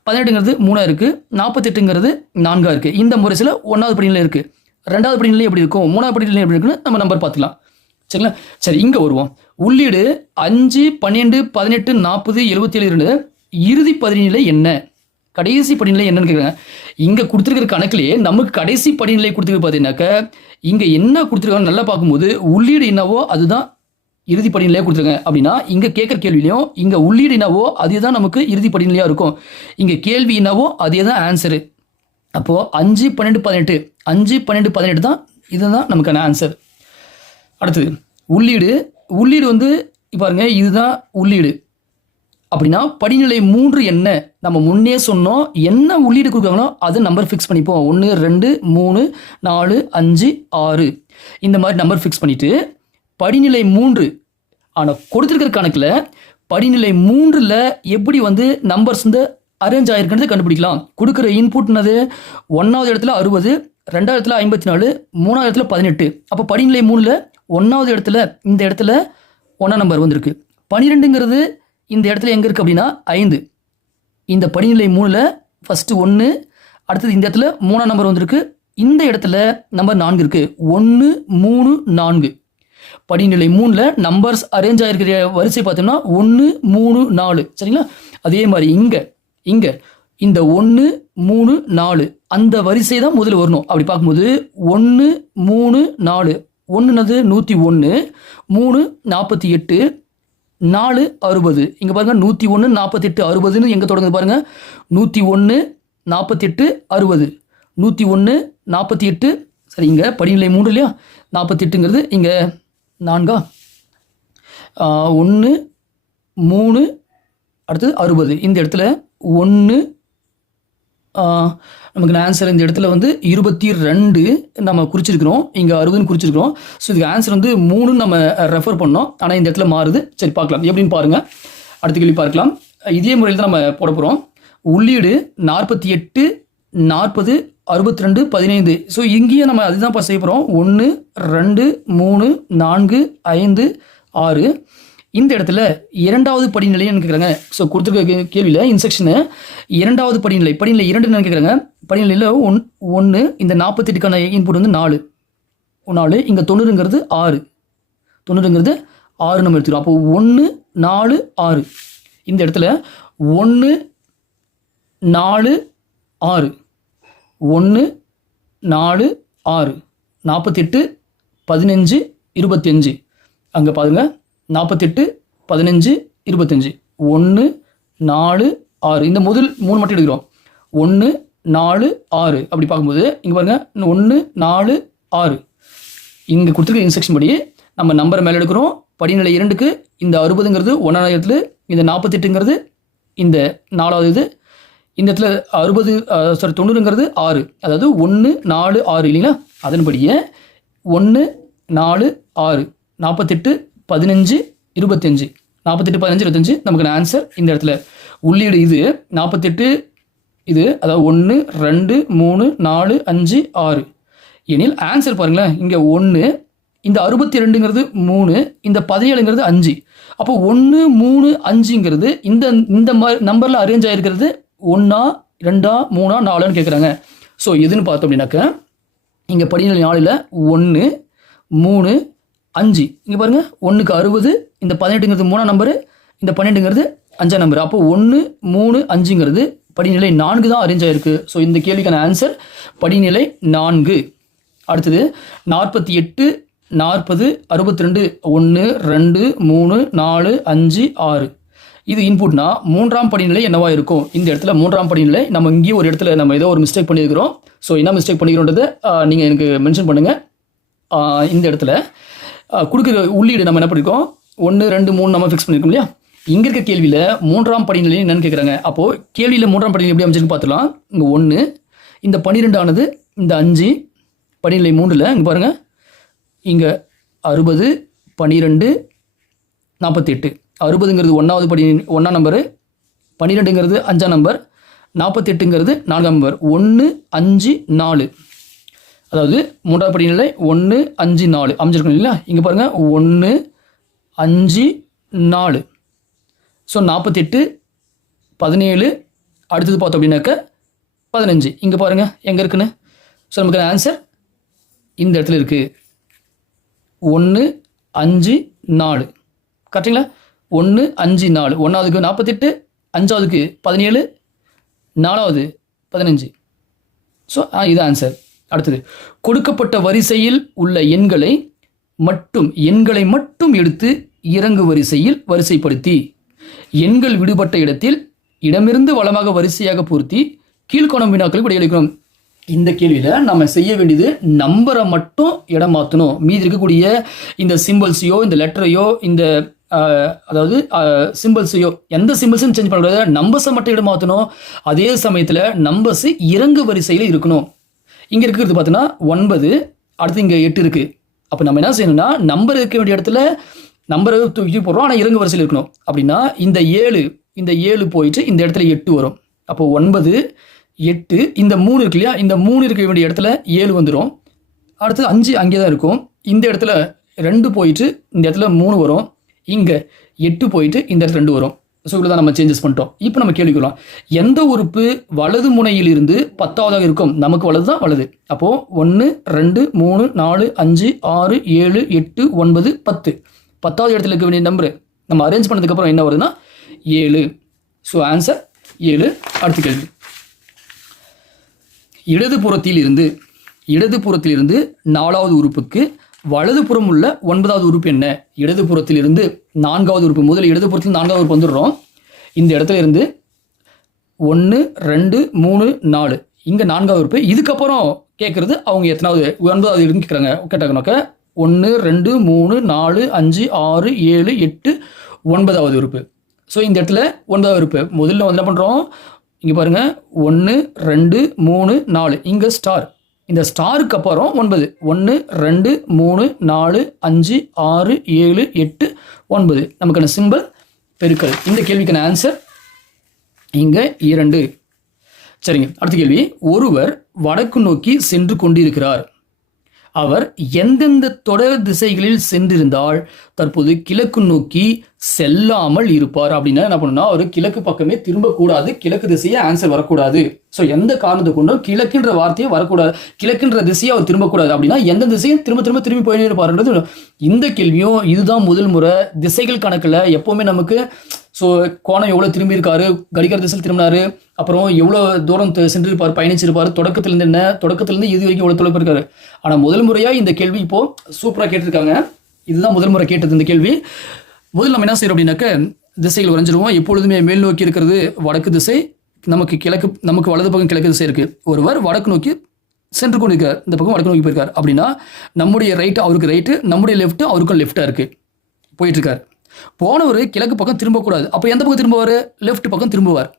18ங்கிறது 3 இருக்குது, 48ங்கிறது 4 இருக்குது. இந்த முறையில் 1வது படிநிலை இருக்குது. 2வது படிநிலை எப்படி இருக்கும், 3வது படிநிலை எப்படி இருக்குன்னு நம்ம நம்பர் பார்த்துக்கலாம். சரிங்களா? சரி, இங்கே வருவோம். உள்ளீடு 5, 12, 18, 40, 77 இறுதி படிநிலை என்ன, கடைசி படிநிலை என்னன்னு கேட்குறாங்க. இங்கே கொடுத்துருக்கிற கணக்குலேயே நமக்கு கடைசி படிநிலை கொடுத்துருக்கு பார்த்தீங்கன்னாக்க, இங்கே என்ன கொடுத்துருக்காங்க நல்லா பார்க்கும்போது உள்ளீடு என்னவோ அதுதான் இறுதி படிநிலையாக கொடுத்துருங்க. அப்படின்னா இங்கே கேட்குற கேள்வியிலையும் இங்கே உள்ளீடு என்னவோ அதுதான் நமக்கு இறுதி படிநிலையாக இருக்கும். இங்கே கேள்வி என்னவோ அதே தான் ஆன்சரு. அப்போது 5, 12, 18 5, 12, 18 தான் இதுதான் நமக்கான ஆன்சர். அடுத்தது உள்ளீடு வந்து பாருங்க, இதுதான் உள்ளீடு. அப்படின்னா படிநிலை 3 என்ன, நம்ம முன்னே சொன்னோம் என்ன உள்ளீடு கொடுக்குறாங்களோ அது நம்பர் ஃபிக்ஸ் பண்ணிப்போம். 1, 2, 3, 4, 5, 6 இந்த மாதிரி நம்பர் ஃபிக்ஸ் பண்ணிவிட்டு படிநிலை 3 ஆனால் கொடுத்துருக்கிற கணக்கில் படிநிலை 3ல் எப்படி வந்து நம்பர்ஸ் வந்து அரேஞ்ச் ஆகிருக்கிறது கண்டுபிடிக்கலாம். கொடுக்குற இன்புட்னது 1வது இடத்துல 60, 2வது இடத்துல 54, 3வது இடத்துல 18. அப்போ படிநிலை 3ல் 1வது இடத்துல இந்த இடத்துல 1ஆம் நம்பர் வந்திருக்கு. 12ங்கிறது இந்த இடத்துல எங்கே இருக்குது அப்படின்னா 5. இந்த படிநிலை 3ல் ஃபஸ்ட்டு 1, அடுத்தது இந்த இடத்துல 3ஆம் நம்பர் வந்திருக்கு. இந்த இடத்துல நம்பர் 4 இருக்குது. 1, 3, 4 படிநிலை 3ல் நம்பர்ஸ் அரேஞ்ச் ஆகிருக்கிற வரிசை பார்த்தோம்னா 1, 3, 4 சரிங்களா? அதே மாதிரி இங்கே இந்த 1, 3, 4 அந்த வரிசை தான் முதல்ல வரணும். அப்படி பார்க்கும்போது 1, 3, 4 1னது 101, 3 48, 4 60. இங்கே பாருங்கள் 101, 48, 60ன்னு எங்கே தொடங்குது பாருங்கள். 101, 48, 60 101, 48 சரி. இங்கே படிநிலை 3 இல்லையா, 48ங்கிறது இங்கே 4 1, 3 அடுத்தது 60. இந்த இடத்துல 1 நமக்கு ஆன்சர் இந்த இடத்துல வந்து 22 நம்ம குறிச்சிருக்கிறோம், இங்கே 60ன்னு குறிச்சிருக்கிறோம். ஸோ இதுக்கு ஆன்சர் வந்து 3 நம்ம ரெஃபர் பண்ணோம், ஆனால் இந்த இடத்துல மாறுது. சரி பார்க்கலாம் எப்படின்னு பாருங்கள். அடுத்த கேள்வி பார்க்கலாம். இதே முறையில் தான் நம்ம போட போகிறோம். உள்ளீடு 48, 40, 62, 15. ஸோ இங்கேயும் நம்ம அதுதான் செய்ய போகிறோம். 1, 2, 3, 4, 5, 6 இந்த இடத்துல இரண்டாவது படிநிலைன்னு கேட்குறாங்க. ஸோ கொடுத்துருக்க கேள்வியில் இன்ஸ்ட்ரக்ஷனு இரண்டாவது படிநிலை 2 கேட்குறாங்க. படிநிலையில் 1 இந்த 48க்கான இன்புட் வந்து 4 இங்கே 90ங்கிறது 6 நம்ம எடுத்துக்கிறோம். அப்போ 1, 4, 6 இந்த இடத்துல 1, 4, 6 1, 4, 6 48, 15, 25 அங்கே பாருங்கள் 48, 15, 25 1, 4, 6 இந்த முதல் 3 மட்டும் எடுக்கிறோம். 1, 4, 6 அப்படி பார்க்கும்போது இங்கே பாருங்கள் 1, 4, 6 இங்கே கொடுத்துருக்க இன்ஸ்ட்ரக்ஷன் படி நம்ம நம்பரை மேலே எடுக்கிறோம். படிநிலை 2க்கு இந்த 60ங்கிறது 1ஆவது இடத்துல, இந்த 48ங்கிறது இந்த 4வது இது, இந்த இடத்துல 90ங்கிறது 6, அதாவது 1, 4, 6 இல்லைங்களா? அதன்படியே 1, 4, 6 48, 15, 25 48, 15, 25 நமக்கு ஆன்சர் இந்த இடத்துல. உள்ளீடு இது 48 இது, அதாவது 1, 2, 3, 4, 5, 6 எனில் ஆன்சர் பாருங்களேன். இங்கே 1 இந்த 62ங்கிறது 3 இந்த 17ங்கிறது 5. அப்போ 1, 3, 5ங்கிறது இந்த மாதிரி நம்பரில் அரேஞ்ச் ஆகிருக்கிறது 1, 2, 3, 4ன்னு கேட்குறாங்க. ஸோ எதுன்னு பார்த்தோம் அப்படின்னாக்க இங்கே படிநிலை 4ல் 1, 3, 5 இங்கே பாருங்கள் 1க்கு 60, இந்த 18ங்கிறது 3ஆம் நம்பரு, இந்த 12ங்கிறது 5ஆம் நம்பர். அப்போ 1, 3, 5ங்கிறது படிநிலை 4 தான் அரேஞ்ச் ஆகிருக்கு. ஸோ இந்த கேள்விக்கான ஆன்சர் படிநிலை 4. அடுத்தது 48, 40, 62 1, 2, 3, 4, 5, 6 இது இன்புட்னா 3ஆம் படிநிலை என்னவா இருக்கும்? இந்த இடத்துல 3ஆம் படிநிலை நம்ம இங்கேயும் ஒரு இடத்துல நம்ம ஏதோ ஒரு மிஸ்டேக் பண்ணியிருக்கிறோம். ஸோ என்ன மிஸ்டேக் பண்ணிக்கிறோன்றதை நீங்கள் எனக்கு மென்ஷன் பண்ணுங்கள். இந்த இடத்துல கொடுக்குற உள்ளீடு நம்ம என்ன பண்ணியிருக்கோம், 1, 2, 3 நம்ம ஃபிக்ஸ் பண்ணியிருக்கோம் இல்லையா? இங்கே இருக்க கேள்வியில் 3ஆம் படிநிலை என்னன்னு கேட்குறாங்க. அப்போது கேள்வியில் 3ஆம் படிநிலை எப்படி அமைச்சிருக்கு பார்த்துக்கலாம். இங்கே 1 இந்த 12 ஆனது இந்த 5 படிநிலை 3ல் இங்கே பாருங்கள் இங்கே 60, 12, 48 60ங்கிறது 1வது படி 1ஆம் நம்பரு, 12ங்கிறது 5ஆம் நம்பர், 48ங்கிறது 4ஆம் நம்பர். 1, 5, 4 அதாவது 3வது படிநிலை 1, 5, 4 அமைஞ்சிருக்கணும் இல்லையா? இங்கே பாருங்கள் 1, 5, 4 ஸோ 48, 17 அடுத்தது பார்த்தோம் அப்படின்னாக்க 15 இங்கே பாருங்கள் எங்கே இருக்குன்னு. ஸோ நமக்கு ஆன்சர் இந்த இடத்துல இருக்குது. 1, 5 4 கரெக்டுங்களா? 1 5 4, ஒன்றாவதுக்கு 48, அஞ்சாவதுக்கு 17, நாலாவது 15. ஸோ இது ஆன்சர். அடுத்தது, கொடுக்கப்பட்ட வரிசையில் உள்ள எண்களை மட்டும் எடுத்து இறங்கு வரிசையில் வரிசைப்படுத்தி எண்கள் விடுபட்ட இடத்தில் இடமிருந்து வலமாக வரிசையாக பொருத்தி கீழ்கோணம் வினாக்களுக்கு விடையளிக்கிறோம். இந்த கேள்வியில் நம்ம செய்ய வேண்டியது நம்பரை மட்டும் இடம் மாற்றணும். மீதி இருக்கக்கூடிய இந்த சிம்பிள்ஸையோ இந்த லெட்டரையோ இந்த அதாவது சிம்பிள்ஸையோ எந்த சிம்பிள்ஸும் சேஞ்ச் பண்ணக்கூடாது, நம்பர்ஸை மட்டும் இடம் மாற்றணும். அதே சமயத்தில் நம்பர்ஸ் இறங்கு வரிசையில் இருக்கணும். இங்கே இருக்கிறது பார்த்தீங்கன்னா 9, அடுத்து இங்கே 8 இருக்குது. அப்போ நம்ம என்ன செய்யணும்னா நம்பர் இருக்க வேண்டிய இடத்துல நம்பரை தூக்கி போடுறோம், ஆனால் இறங்கு வரிசையில் இருக்கணும். அப்படின்னா இந்த 7 போயிட்டு இந்த இடத்துல 8 வரும். அப்போ 9 8, இந்த 3 இருக்கு இல்லையா, இந்த 3 இருக்க வேண்டிய இடத்துல 7 வந்துடும். அடுத்தது 5 அங்கே தான் இருக்கும். இந்த இடத்துல 2 போயிட்டு இந்த இடத்துல 3 வரும். இங்கே 8 போயிட்டு இந்த இடத்துல 2 வரும். ஸோ இவ்வளோ தான் நம்ம சேஞ்சஸ் பண்ணிட்டோம். இப்போ நம்ம கேள்விக்கலாம், எந்த உறுப்பு வலது முனையில் இருந்து 10ஆவதாக இருக்கும்? நமக்கு வலது தான் வலது. அப்போது 1 2 3 4 5 6 7 8 9 10, 10வது இடத்துல இருக்க வேண்டிய நம்பர் நம்ம அரேஞ்ச் பண்ணதுக்கப்புறம் என்ன வருதுன்னா 7. So answer 7. அடுத்த கேள்வி, இடதுபுறத்தில் இருந்து 4வது உறுப்புக்கு வலதுபுறம் உள்ள 9வது உறுப்பு என்ன? இடதுபுறத்தில் இருந்து 4வது உறுப்பு, முதல்ல இடதுபுறத்தில் 4வது உறுப்பு வந்துடுறோம். இந்த இடத்துல இருந்து 1 2 3 4, இங்கே 4வது உறுப்பு. இதுக்கப்புறம் கேட்குறது அவங்க எத்தனாவது 9வது இருக்குன்னு கேட்டாங்கனாக்க 1 2 3 4 5 6 7 8 9வது உறுப்பு. ஸோ இந்த இடத்துல 9வது உறுப்பு முதல்ல வந்து என்ன பண்ணுறோம், இங்கே பாருங்கள் 1 2 3 4, இங்கே ஸ்டார், இந்த ஸ்டாருக்கு அப்புறம் 9, 1 2 3 4 5 6 7 8 9, நமக்கான சிம்பிள் பெருக்கல். இந்த கேள்விக்கான ஆன்சர் இங்கே 2. சரிங்க, அடுத்த கேள்வி, ஒருவர் வடக்கு நோக்கி சென்று கொண்டிருக்கிறார். அவர் எந்தெந்த தொடர் திசைகளில் சென்றிருந்தால் தற்போது கிழக்கு நோக்கி செல்லாமல் இருப்பார்? அப்படின்னா என்ன பண்ணணும்னா, அவர் கிழக்கு பக்கமே திரும்பக்கூடாது, கிழக்கு திசையை ஆன்சர் வரக்கூடாது. ஸோ எந்த காரணத்தை கொண்டும் கிழக்குன்ற வார்த்தையை வரக்கூடாது, கிழக்குன்ற திசையை அவர் திரும்பக்கூடாது. அப்படின்னா எந்த திசையும் திரும்பி போயிட்டே இருப்பாருன்றது இந்த கேள்வியும். இதுதான் முதல் முறை திசைகள் கணக்கில் எப்போவுமே நமக்கு. ஸோ கோணம் எவ்வளோ திரும்பி இருக்காரு, கடிகார திசையில் திரும்பினாரு, அப்புறம் எவ்வளோ தூரம் சென்றிருப்பார், பயணிச்சிருப்பார், தொடக்கத்திலேருந்து என்ன, தொடக்கத்திலேருந்து இது வரைக்கும் எவ்வளோ தொலைப்பு இருக்காரு. ஆனால் முதல் முறையாக இந்த கேள்வி இப்போது சூப்பராக கேட்டிருக்காங்க. இதுதான் முதல் முறை கேட்டது இந்த கேள்வி. முதல்ல நம்ம என்ன செய்கிறோம் அப்படின்னாக்க திசைகள் வரைஞ்சிருவோம். எப்பொழுதுமே மேல் நோக்கி இருக்கிறது வடக்கு திசை, நமக்கு வலது பக்கம் கிழக்கு திசை இருக்குது. ஒருவர் வடக்கு நோக்கி சென்று கொண்டு இருக்கார், இந்த பக்கம் வடக்கு நோக்கி போயிருக்கார். அப்படின்னா நம்முடைய ரைட்டு அவருக்கு ரைட்டு, நம்முடைய லெஃப்ட்டு அவருக்கும் லெஃப்டாக இருக்குது, போயிட்டுருக்கார். போனவர் கிழக்கு பக்கம் திரும்பக்கூடாது. அப்போ எந்த பக்கம் திரும்புவார்? லெஃப்ட் பக்கம் திரும்புவார்.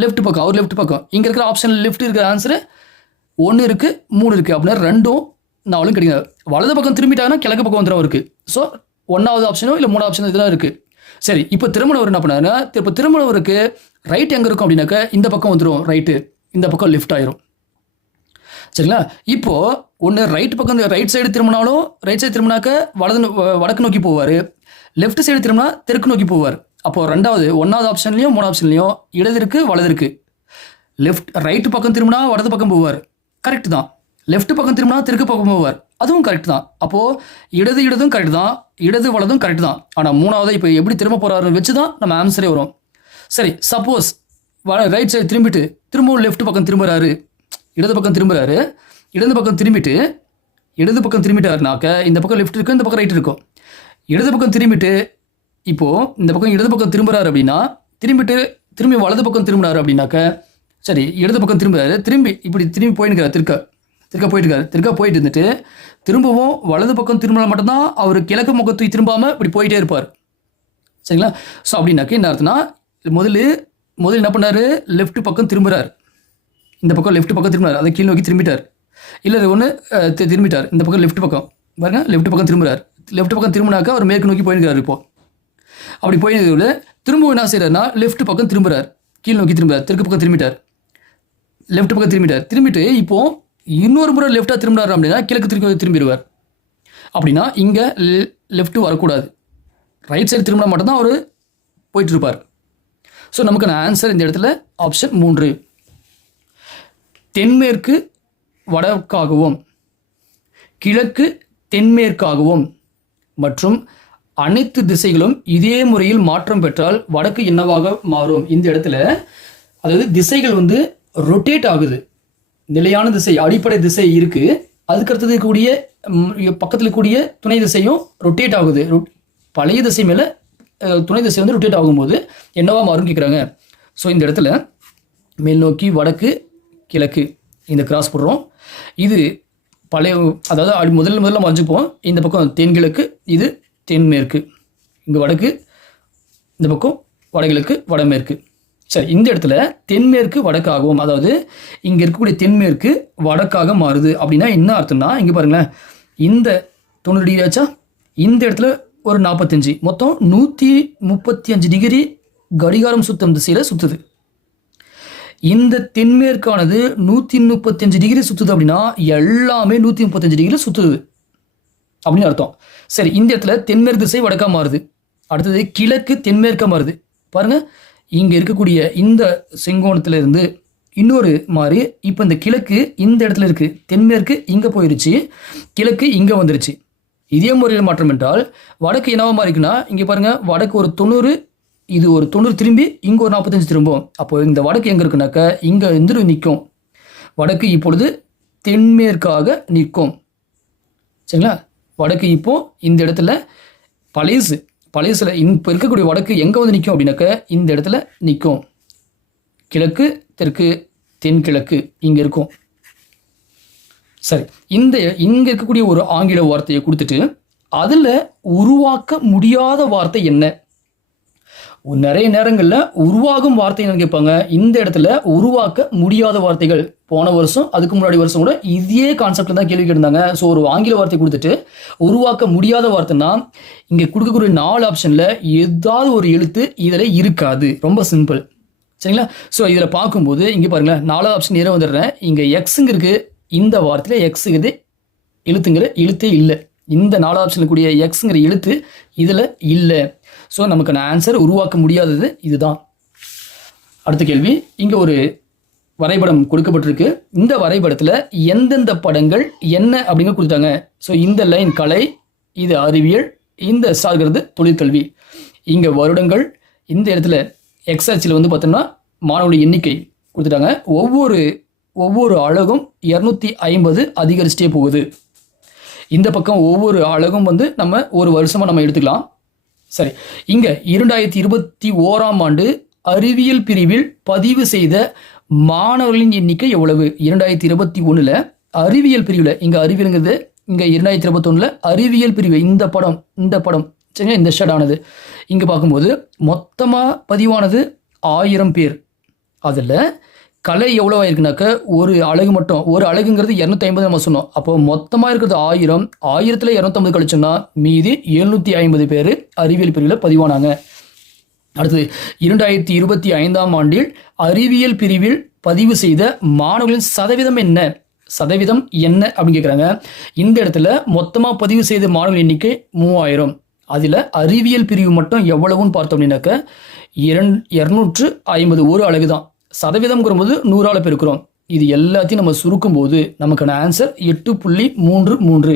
லெஃப்ட் பக்கம், அவர் லெஃப்ட் பக்கம். இங்கே இருக்கிற ஆப்ஷன் லெஃப்ட் இருக்கிற ஆன்சரு 1 இருக்குது 3 இருக்குது. அப்படின்னா 2ம் 4ம் கிடையாது. வலது பக்கம் திரும்பிட்டாங்கன்னா கிழக்கு பக்கம் வந்துடும் அவருக்கு. ஸோ 1வது ஆப்ஷனோ இல்லை 3வது ஆப்ஷனோ இதெல்லாம் இருக்குது. சரி, இப்போ திருமணவர் என்ன பண்ணாருன்னா, இப்போ திருமணவருக்கு ரைட் எங்கே இருக்கும் அப்படின்னாக்கா இந்த பக்கம் வந்துடும் ரைட்டு, இந்த பக்கம் லெஃப்ட் ஆயிரும். சரிங்களா? இப்போது ஒன்று ரைட் பக்கம் ரைட் சைடு திரும்பினாலும் ரைட் சைடு திரும்பினாக்க வடக்கு நோக்கி போவார், லெஃப்ட் சைடு திரும்பினா தெற்கு நோக்கி போவார். அப்போது 1வது ஆப்ஷன்லையும் 3வது ஆப்ஷன்லையும் இடது இருக்குது வலது இருக்குது. ரைட்டு பக்கம் திரும்பினா வலது பக்கம் போவார், கரெக்ட் தான். லெஃப்ட் பக்கம் திரும்பினா தெற்கு பக்கம் போவார், அதுவும் கரெக்ட் தான். அப்போது இடதும் கரெக்ட் தான், இடது வலதும் கரெக்ட் தான். ஆனால் 3வது இப்போ எப்படி திரும்ப போகிறாரு வச்சு தான் நம்ம ஆன்சரே வரும். சரி, சப்போஸ் ரைட் சைடு திரும்பிட்டு திரும்பவும் லெஃப்ட் பக்கம் திரும்புகிறாரு, இடது பக்கம் திரும்புகிறாரு, இடது பக்கம் திரும்பிட்டாருனாக்க இந்த பக்கம் லெஃப்ட் இருக்கும், இந்த பக்கம் ரைட் இருக்கும். இடது பக்கம் திரும்பிட்டு இப்போது இந்த பக்கம் இடது பக்கம் திரும்புகிறாரு அப்படின்னா திரும்பி வலது பக்கம் திரும்பினார் அப்படின்னாக்க, சரி இடது பக்கம் திரும்புகிறாரு, திரும்பி போயின்னுக்கிறார், திருக்க போயிட்டு இருந்துட்டு திரும்பவும் வலது பக்கம் திரும்பினா மட்டும்தான் அவர் கிழக்கு முகத்தை திரும்பாமல் இப்படி போயிட்டே இருப்பார். சரிங்களா? ஸோ அப்படின்னாக்க என்ன அர்த்தம்னா, முதல்ல என்ன பண்ணார், லெஃப்ட் பக்கம் திரும்புகிறார், இந்த பக்கம் லெஃப்ட் பக்கம் திரும்பினார், அதை கீழ் நோக்கி திரும்பிட்டார். இல்லை ஒன்று திரும்பிட்டார், இந்த பக்கம் லெஃப்ட் பக்கம் பாருங்க, லெஃப்ட் பக்கம் திரும்புகிறார். லெஃப்ட் பக்கம் திரும்பினாக்கா அவர் மேற்கு நோக்கி போயிருக்கிறார். இப்போது அப்படி போயிருந்தது திரும்பவும் என்ன செய்கிறாருன்னா லெஃப்ட் பக்கம் திரும்புகிறார், கீழ் நோக்கி திரும்புகிறார், தெற்கு பக்கம் திரும்பிட்டார், லெஃப்ட் பக்கம் திரும்பிட்டு இப்போது இன்னொரு முறை லெஃப்டாக திரும்பினார் அப்படின்னா கிழக்கு திரும்பிடுவார். அப்படின்னா இங்கே லெஃப்ட்டு வரக்கூடாது, ரைட் சைடு திரும்பினா மட்டும்தான் அவர் போயிட்டுருப்பார். ஸோ நமக்கான ஆன்சர் இந்த இடத்துல ஆப்ஷன் 3. தென்மேற்கு வடக்காகவும் கிழக்கு தென்மேற்காகவும் மற்றும் அனைத்து திசைகளும் இதே முறையில் மாற்றம் பெற்றால் வடக்கு என்னவாக மாறும்? இந்த இடத்துல அதாவது திசைகள் வந்து ரொட்டேட் ஆகுது. நிலையான திசை அடிப்படை திசை இருக்கு, அதுக்கடுத்தது இருக்கக்கூடிய பக்கத்தில் இருக்கக்கூடிய துணை திசையும் ரொட்டேட் ஆகுது. பழைய திசை மேலே துணை திசை வந்து ரொட்டேட் ஆகும்போது என்னவா மாறும் கேட்குறாங்க. ஸோ இந்த இடத்துல மேல் நோக்கி வடக்கு கிழக்கு இந்த கிராஸ் போடுறோம். இது பழைய அதாவது முதல்ல மறைஞ்சுப்போம். இந்த பக்கம் தென்கிழக்கு, இது தென்மேற்கு, இங்கே வடக்கு, இந்த பக்கம் வடகிழக்கு வடமேற்கு. சரி, இந்த இடத்துல தென்மேற்கு வடக்காகவும், அதாவது இங்கே இருக்கக்கூடிய தென்மேற்கு வடக்காக மாறுது. அப்படின்னா என்ன அர்த்தம்னா, இங்கே பாருங்களேன், இந்த 90 டிகிரி ஆச்சா, இந்த இடத்துல ஒரு 45, மொத்தம் 135 டிகிரி கடிகாரம் சுத்தம் திசையில் சுற்றுது. இந்த தென்மேற்கானது 135 டிகிரி சுற்றுது அப்படின்னா எல்லாமே 135 டிகிரி சுற்றுது அப்படின்னு அர்த்தம். சரி, இந்த இடத்துல தென்மேற்கு திசை வடக்கா மாறுது. அடுத்தது கிழக்கு தென்மேற்கா மாறுது. பாருங்க, இங்கே இருக்கக்கூடிய இந்த செங்கோணத்துல இருந்து இன்னொரு மாறி இப்போ இந்த கிழக்கு இந்த இடத்துல இருக்கு, தென்மேற்கு இங்கே போயிருச்சு, கிழக்கு இங்கே வந்துருச்சு. இதே முறையில் மாற்றம் என்றால் வடக்கு என்னவா மாறிக்குன்னா, இங்கே பாருங்க, வடக்கு ஒரு 90, இது ஒரு 90 திரும்பி இங்கே ஒரு 45 திரும்பும். அப்போ இந்த வடக்கு எங்கே இருக்குனாக்கா இங்கே இருந்து நிற்கும். வடக்கு இப்பொழுது தென்மேற்காக நிற்கும். சரிங்களா? வடக்கு இப்போ இந்த இடத்துல பழையசில் இப்போ இருக்கக்கூடிய வடக்கு எங்கே வந்து நிற்கும் அப்படின்னாக்கா இந்த இடத்துல நிற்கும். கிழக்கு தெற்கு தென்கிழக்கு இங்கே இருக்கும். சரி, இங்கே இருக்கக்கூடிய ஒரு ஆங்கில வார்த்தையை கொடுத்துட்டு அதில் உருவாக்க முடியாத வார்த்தை என்ன? நிறைய நேரங்களில் உருவாகும் வார்த்தை என்னன்னு கேட்பாங்க. இந்த இடத்துல உருவாக்க முடியாத வார்த்தைகள் போன வருஷம் அதுக்கு முன்னாடி வருஷம் கூட இதே கான்செப்ட்ல தான் கேள்வி கேட்டிருந்தாங்க. ஸோ ஒரு ஆங்கில வார்த்தை கொடுத்துட்டு உருவாக்க முடியாத வார்த்தைன்னா இங்கே கொடுக்கக்கூடிய 4 ஆப்ஷனில் ஏதாவது ஒரு எழுத்து இதில் இருக்காது. ரொம்ப சிம்பிள். சரிங்களா? ஸோ இதில் பார்க்கும்போது இங்கே பாருங்களேன், 4வது ஆப்ஷன் நேரம் வந்துடுறேன். இங்கே எக்ஸுங்க இருக்கு, இந்த வார்த்தையில் எக்ஸுங்கிறது எழுத்துங்கிற எழுத்தே இல்லை. இந்த 4வது ஆப்ஷனில் கூடிய எக்ஸுங்கிற எழுத்து இதில் இல்லை. ஸோ நமக்கான ஆன்சர் உருவாக்க முடியாதது இதுதான். அடுத்த கேள்வி, இங்கே ஒரு வரைபடம் கொடுக்கப்பட்டிருக்கு. இந்த வரைபடத்தில் எந்தெந்த படங்கள் என்ன அப்படிங்க கொடுத்தாங்க. ஸோ இந்த லைன் கலை, இது அறிவியல், இந்த சார்கிறது தொழிற்கல்வி. இங்கே வருடங்கள், இந்த இடத்துல எக்ஸ் அச்சில் வந்து பார்த்தோம்னா மாணவர்களுடைய எண்ணிக்கை கொடுத்துட்டாங்க. ஒவ்வொரு அலகும் 250 அதிகரிச்சிட்டே போகுது. இந்த பக்கம் ஒவ்வொரு அலகும் வந்து நம்ம ஒரு வருஷமாக நம்ம எடுத்துக்கலாம். சரி, இங்கே 2021ஆம் ஆண்டு அறிவியல் பிரிவில் பதிவு செய்த மாணவர்களின் எண்ணிக்கை எவ்வளவு? 2021 அறிவியல் பிரிவில், இங்கே அறிவியலுங்கிறது இங்கே 2021 அறிவியல் பிரிவு, இந்த படம் சரிங்களா, இந்த ஷெட் ஆனது இங்கே பார்க்கும்போது மொத்தமாக பதிவானது 1000 பேர். அதில் கலை எவ்வளோ ஆயிருக்குனாக்க ஒரு அலகு மட்டும், ஒரு அலகுங்கிறது 250 நம்ம சொன்னோம். அப்போ மொத்தமாக இருக்கிறது 1000, 1000ல் 250 கழிச்சோம்னா மீதி 750 பேர் அறிவியல் பிரிவில் பதிவானாங்க. அடுத்தது 2025ஆம் ஆண்டில் அறிவியல் பிரிவில் பதிவு செய்த மாணவர்களின் சதவீதம் என்ன அப்படின்னு கேட்குறாங்க. இந்த இடத்துல மொத்தமாக பதிவு செய்த மாணவர்கள் எண்ணிக்கை 3000. அதில் அறிவியல் பிரிவு மட்டும் எவ்வளவுன்னு பார்த்தோம் அப்படின்னாக்க 250, ஒரு அலகு தான். சதவீதம்ங்கிற போது 100ஆல் பெருக்கிறோம். இது எல்லாத்தையும் நம்ம சுருக்கும் போது நமக்கான ஆன்சர் 8.33.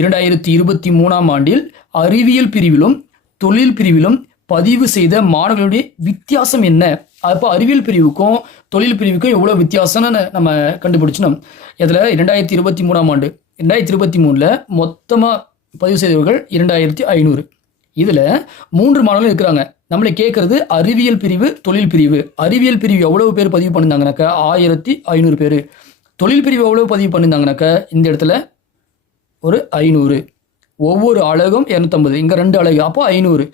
2023ஆம் ஆண்டில் அறிவியல் பிரிவிலும் தொழில் பிரிவிலும் பதிவு செய்த மாணவர்களுடைய வித்தியாசம் என்ன? அப்போ அறிவியல் பிரிவுக்கும் தொழில் பிரிவுக்கும் எவ்வளோ வித்தியாசம்னு நம்ம கண்டுபிடிச்சோம். இதில் 2023ஆம் ஆண்டு 2023 மொத்தமாக பதிவு செய்தவர்கள் 2500. இதில் 3 மாணவர்கள் இருக்கிறாங்க. நம்மளை கேட்கறது அறிவியல் பிரிவு தொழில் பிரிவு. அறிவியல் பிரிவு எவ்வளவு பேர் பதிவு பண்ணியிருந்தாங்கனாக்கா 1500 பேர். தொழில் பிரிவு எவ்வளவு பதிவு பண்ணியிருந்தாங்கனாக்கா இந்த இடத்துல ஒரு 500. ஒவ்வொரு அலகும் 250, இங்கே 2 அலகு, அப்போ 500.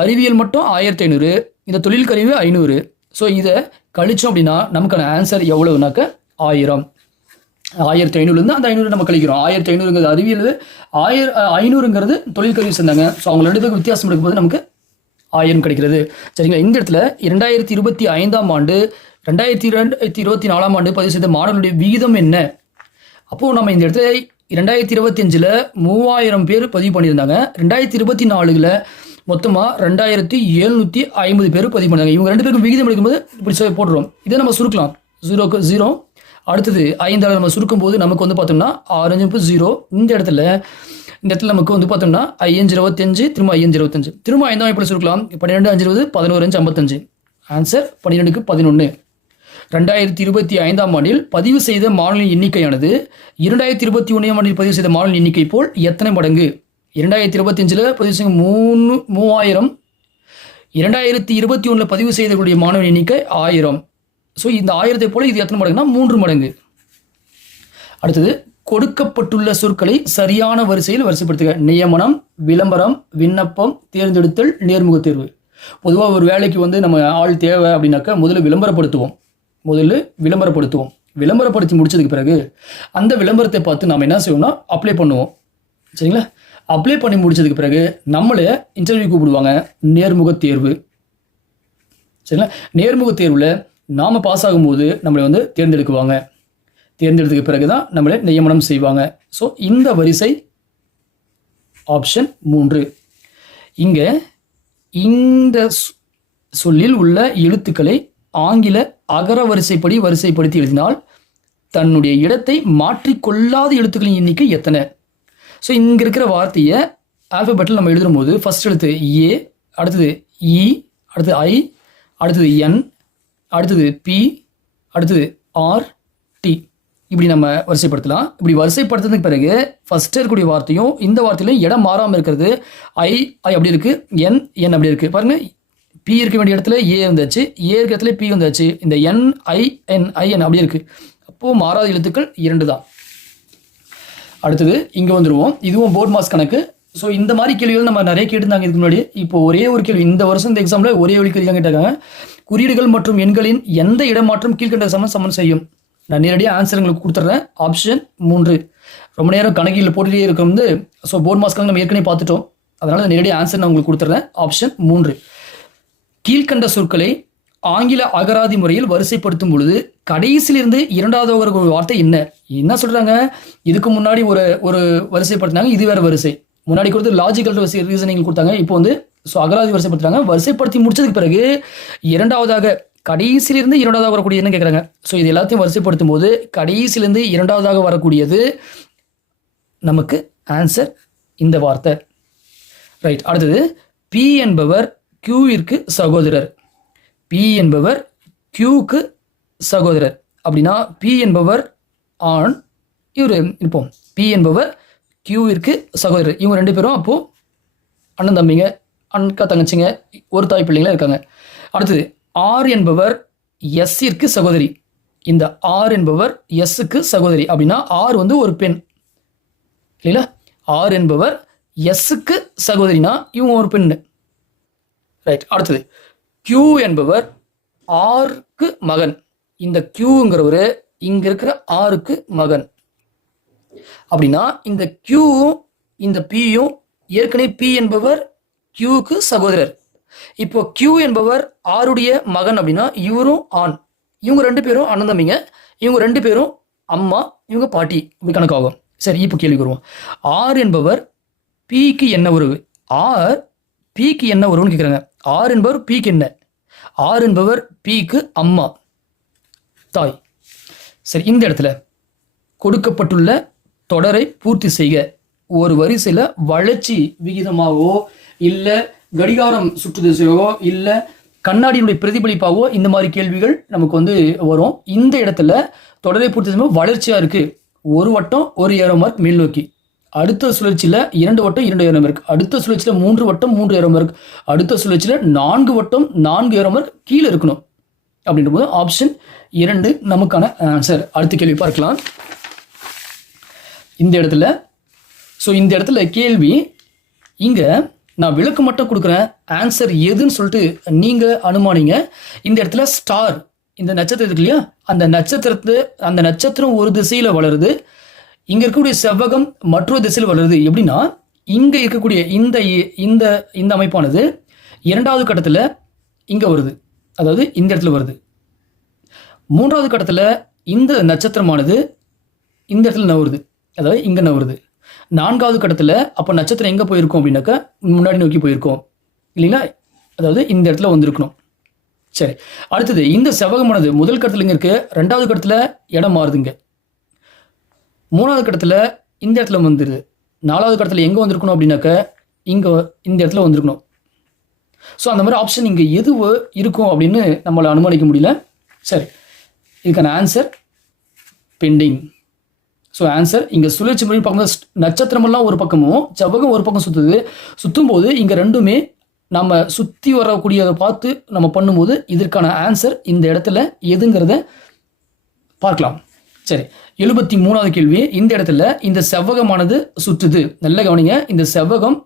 அறிவியல் மட்டும் 1500, இந்த தொழில் கருவி 500. ஸோ இதை கழிச்சோம் அப்படின்னா நமக்கான ஆன்சர் எவ்வளவுனாக்க 1000. 1500 அந்த 500 நம்ம கழிக்கிறோம். 1500ங்கிறது அறிவியல், 500ங்கிறது தொழில் கல்வி சேர்ந்தாங்க. ஸோ அவங்க 2 பேருக்கு வித்தியாசம் எடுக்கும்போது நமக்கு 1000 கிடைக்கிறது. சரிங்களா? இந்த இடத்துல 2025ஆம் ஆண்டு 2024ஆம் ஆண்டு பதிவு செய்த மாணவர்களுடைய விகிதம் என்ன? அப்போது நம்ம இந்த இடத்துல 2025ல் 3000 பேர் பதிவு பண்ணியிருந்தாங்க. 2024ல் மொத்தமாக 2750 பேர் பதிவு பண்ணாங்க. இவங்க 2 பேருக்கும் விகிதம் எடுக்கும்போது இப்படி போடுறோம். இதை நம்ம சுருக்கலாம். 0 அடுத்தது 5ஆல் நம்ம சுருக்கும் போது நமக்கு வந்து பார்த்தோம்னா 6 0. இந்த இடத்துல இந்த இடத்துல நமக்கு வந்து பார்த்தோம்னா 5 25 திரும்ப 5 25 திரும்ப 5ஆம் அமைப்பில் சுருக்கலாம். 12 5 20 11 5 55. ஆன்சர் 12க்கு 11. 2025ஆம் ஆண்டில் பதிவு செய்த மாணவர்களின் எண்ணிக்கையானது 2021ஆம் ஆண்டில் பதிவு செய்த மாணவர்களின் எண்ணிக்கை போல் எத்தனை மடங்கு? 2025 பதிவு செய்த 3000, 2021 பதிவு செய்தக்கூடிய மாணவர் எண்ணிக்கை 1000. ஸோ இந்த 1000 போல இது எத்தனை மடங்குனா 3 மடங்கு. அடுத்தது கொடுக்கப்பட்டுள்ள சொற்களை சரியான வரிசையில் வரிசைப்படுத்துக. நியமனம், விளம்பரம், விண்ணப்பம், தேர்ந்தெடுத்தல், நேர்முக தேர்வு. பொதுவாக ஒரு வேலைக்கு வந்து நம்ம ஆள் தேவை அப்படின்னாக்கா முதல்ல விளம்பரப்படுத்துவோம். விளம்பரப்படுத்தி முடிச்சதுக்கு பிறகு அந்த விளம்பரத்தை பார்த்து நாம் என்ன செய்வோம்னா அப்ளை பண்ணுவோம். சரிங்களா? அப்ளை பண்ணி முடிச்சதுக்கு பிறகு நம்மளே இன்டர்வியூ கூப்பிடுவாங்க. நேர்முக தேர்வு. சரிங்களா? நேர்முக தேர்வில் நாம் பாஸ் ஆகும்போது நம்மளை வந்து தேர்ந்தெடுக்குவாங்க. தேர்ந்தெடுத்ததுக்கு பிறகு தான் நம்மளை நியமனம் செய்வாங்க. ஸோ இந்த வரிசை ஆப்ஷன் 3. இங்கே இந்த சொல்லில் உள்ள எழுத்துக்களை ஆங்கில அகர வரிசைப்படி வரிசைப்படுத்தி எழுதினால் தன்னுடைய இடத்தை மாற்றிக்கொள்ளாத எழுத்துக்களின் எண்ணிக்கை எத்தனை? ஸோ இங்கே இருக்கிற வார்த்தையை ஆல்ஃபபெட்டில் நம்ம எழுதும் போது ஃபர்ஸ்ட் எழுத்து ஏ, அடுத்தது இ, அடுத்தது ஐ, அடுத்தது என், அடுத்தது பி, அடுத்தது ஆர், டி, இப்படி நம்ம வரிசைப்படுத்தலாம். இப்படி வரிசைப்படுத்துறதுக்கு பிறகு ஃபர்ஸ்ட் இருக்கக்கூடிய வார்த்தையும் இந்த வார்த்தையிலும் இடம் மாறாமல் இருக்கிறது. ஐ அப்படி இருக்குது, என் அப்படி இருக்குது. பாருங்கள், பி இருக்க வேண்டிய இடத்துல ஏ வந்தாச்சு, ஏ இருக்க இடத்துல பி வந்தாச்சு. இந்த என் ஐ என் அப்படி இருக்குது. அப்போது மாறாத எழுத்துக்கள் 2 தான். அடுத்தது இங்கே வந்துடுவோம். இதுவும் போர்ட் மாஸ் கணக்கு. ஸோ இந்த மாதிரி கேள்விகள் நம்ம நிறைய கேட்டிருந்தாங்க இதுக்கு முன்னாடி. இப்போ ஒரே ஒரு கேள்வி இந்த வருஷம் இந்த எக்ஸாமில் ஒரே ஒரு கேள்வி தான் கேட்டாங்க. குறியீடுகள் மற்றும் எண்களின் எந்த இடமாற்றம் கீழ்கண்ட சமன் செய்யும்? நான் நேரடியாக ஆன்சர் உங்களுக்கு கொடுத்துட்றேன். ஆப்ஷன் 3. ரொம்ப நேரம் கணக்கில் போட்டுகிட்டே இருக்க வந்து ஸோ போர்ட் மாஸ் கணக்கு நம்ம ஏற்கனவே பார்த்துட்டோம். அதனால் நேரடியாக ஆன்சர் நான் உங்களுக்கு கொடுத்துட்றேன். ஆப்ஷன் 3. கீழ்கண்ட சொற்களை ஆங்கில அகராதி முறையில் வரிசைப்படுத்தும் பொழுது கடைசியிலிருந்து இரண்டாவது ஒரு வார்த்தை என்ன சொல்றாங்க? இதுக்கு முன்னாடி ஒரு வரிசைப்படுத்தினாங்க, இது வேற வரிசை. முன்னாடி கொடுத்து லாஜிக்கல் ரீசனிங் கொடுத்தாங்க. இப்போ வந்து ஸோ அகராதி வரிசைப்படுத்துறாங்க. வரிசைப்படுத்தி முடிச்சதுக்கு பிறகு இரண்டாவதாக கடைசியிலிருந்து இரண்டாவதாக வரக்கூடிய என்ன கேட்குறாங்க? ஸோ இது எல்லாத்தையும் வரிசைப்படுத்தும் போது கடைசியிலிருந்து இரண்டாவதாக வரக்கூடியது நமக்கு ஆன்சர் இந்த வார்த்தை. ரைட். அடுத்தது பி என்பவர் கியூவிற்கு சகோதரர். பி என்பவர் கியூக்கு சகோதரர் அப்படின்னா பி என்பவர் ஆண், இவர் இருப்போம். பி என்பவர் கியூவிற்கு சகோதரர். இவங்க 2 பேரும் அப்போது அண்ணன் தம்பிங்க, அண்ணா தங்கச்சிங்க, ஒரு தாய் பிள்ளைங்களா இருக்காங்க. அடுத்தது ஆர் என்பவர் எஸ்ஸிற்கு சகோதரி. இந்த ஆர் என்பவர் எஸ்ஸுக்கு சகோதரி அப்படின்னா ஆர் வந்து ஒரு பெண் இல்லைங்களா? ஆர் என்பவர் எஸ்ஸுக்கு சகோதரினா இவங்க ஒரு பெண்ணு. ரைட். அடுத்தது கியூ என்பவர் ஆருக்கு மகன். இந்த கியூங்கிறவர் இங்க இருக்கிற ஆருக்கு மகன் அப்படின்னா இந்த கியூவும் இந்த பியும் ஏற்கனவே பி என்பவர் கியூக்கு சகோதரர். இப்போ கியூ என்பவர் ஆருடைய மகன் அப்படின்னா இவரும் ஆண். இவங்க 2 பேரும் அண்ணன் தம்பிங்க, இவங்க 2 பேரும் அம்மா, இவங்க பாட்டி, இப்படி கணக்காகும். சரி, இப்போ கேள்வி வருவோம். ஆர் என்பவர் பிக்கு என்ன உறவு? ஆர் பிக்கு என்ன உறவுன்னு கேட்குறாங்க. ஆர் என்பவர் பிக்கு என்ன? ஆர் என்பவர் பிக்கு அம்மா, தாய். சரி, இந்த இடத்துல கொடுக்கப்பட்டுள்ள தொடரை பூர்த்தி செய்க. ஒரு வரிசையில் வளர்ச்சி விகிதமாகவோ இல்லை கடிகாரம் சுற்று திசையோ இல்லை கண்ணாடியினுடைய பிரதிபலிப்பாகவோ இந்த மாதிரி கேள்விகள் நமக்கு வந்து வரும். இந்த இடத்துல தொடரை பூர்த்தி செய்யும் வளர்ச்சியாக இருக்குது. ஒரு வட்டம் ஒரு ஏரோ மார்க் மேல் நோக்கி, அடுத்த சுழற்சியில் 2 வட்டம் 2 ஏரோ மார்க், அடுத்த சுழற்சியில் 3 வட்டம் 3 ஏரோ மார்க், அடுத்த சுழற்சியில் 4 வட்டம் 4 ஏரோ மார்க் கீழே இருக்கணும். அப்படின்ற போது ஆப்ஷன் 2 நமக்கான ஆன்சர். அடுத்த கேள்வி பார்க்கலாம். இந்த இடத்துல கேள்வி இங்கே நான் விளக்கு மட்டும் கொடுக்குறேன், ஆன்சர் எதுன்னு சொல்லிட்டு நீங்கள் அனுமானிங்க. இந்த இடத்துல ஸ்டார், இந்த நட்சத்திரம் இருக்கு இல்லையா, அந்த நட்சத்திரம் ஒரு திசையில் வளருது, இங்கே இருக்கக்கூடிய செவ்வகம் மற்றொரு திசையில் வளருது. எப்படின்னா இங்கே இருக்கக்கூடிய இந்த அமைப்பானது 2வது கட்டத்தில் இங்கே வருது, அதாவது இந்த இடத்துல வருது. 3வது கட்டத்தில் இந்த நட்சத்திரமானது இந்த இடத்துல நவருது, அதாவது இங்கே நவருது. 4வது கட்டத்தில் அப்போ நட்சத்திரம் எங்கே போயிருக்கோம் அப்படின்னாக்கா முன்னாடி நோக்கி போயிருக்கோம் இல்லைங்களா, அதாவது இந்த இடத்துல வந்திருக்கணும். சரி, அடுத்தது இந்த செவ்வகமானது முதல் கட்டத்தில் இங்கே இருக்குது, 2வது கட்டத்தில் இடம் மாறுதுங்க, 3வது கட்டத்தில் இந்த இடத்துல வந்துடுது, 4வது கட்டத்தில் எங்கே வந்திருக்கணும் அப்படின்னாக்க இங்கே இந்த இடத்துல வந்திருக்கணும். ஸோ அந்த மாதிரி ஆப்ஷன் இங்கே எது இருக்கும் அப்படின்னு நம்மளை அனுமானிக்க முடியல. சரி, இதுக்கான ஆன்சர் பெண்டிங். ஸோ ஆன்சர் இங்கே சுழற்சி முறை பார்க்கும்போது நட்சத்திரமெல்லாம் ஒரு பக்கமும் செவ்வகம் ஒரு பக்கம் சுற்றுது. சுற்றும் போது இங்கே ரெண்டுமே நம்ம சுற்றி வரக்கூடியதை பார்த்து நம்ம பண்ணும்போது இதற்கான ஆன்சர் இந்த இடத்துல எதுங்கிறத பார்க்கலாம். சரி, 73வது கேள்வி. இந்த இடத்துல இந்த செவ்வகமானது சுற்றுது. நல்ல கவனிங்க, இந்த செவ்வகம்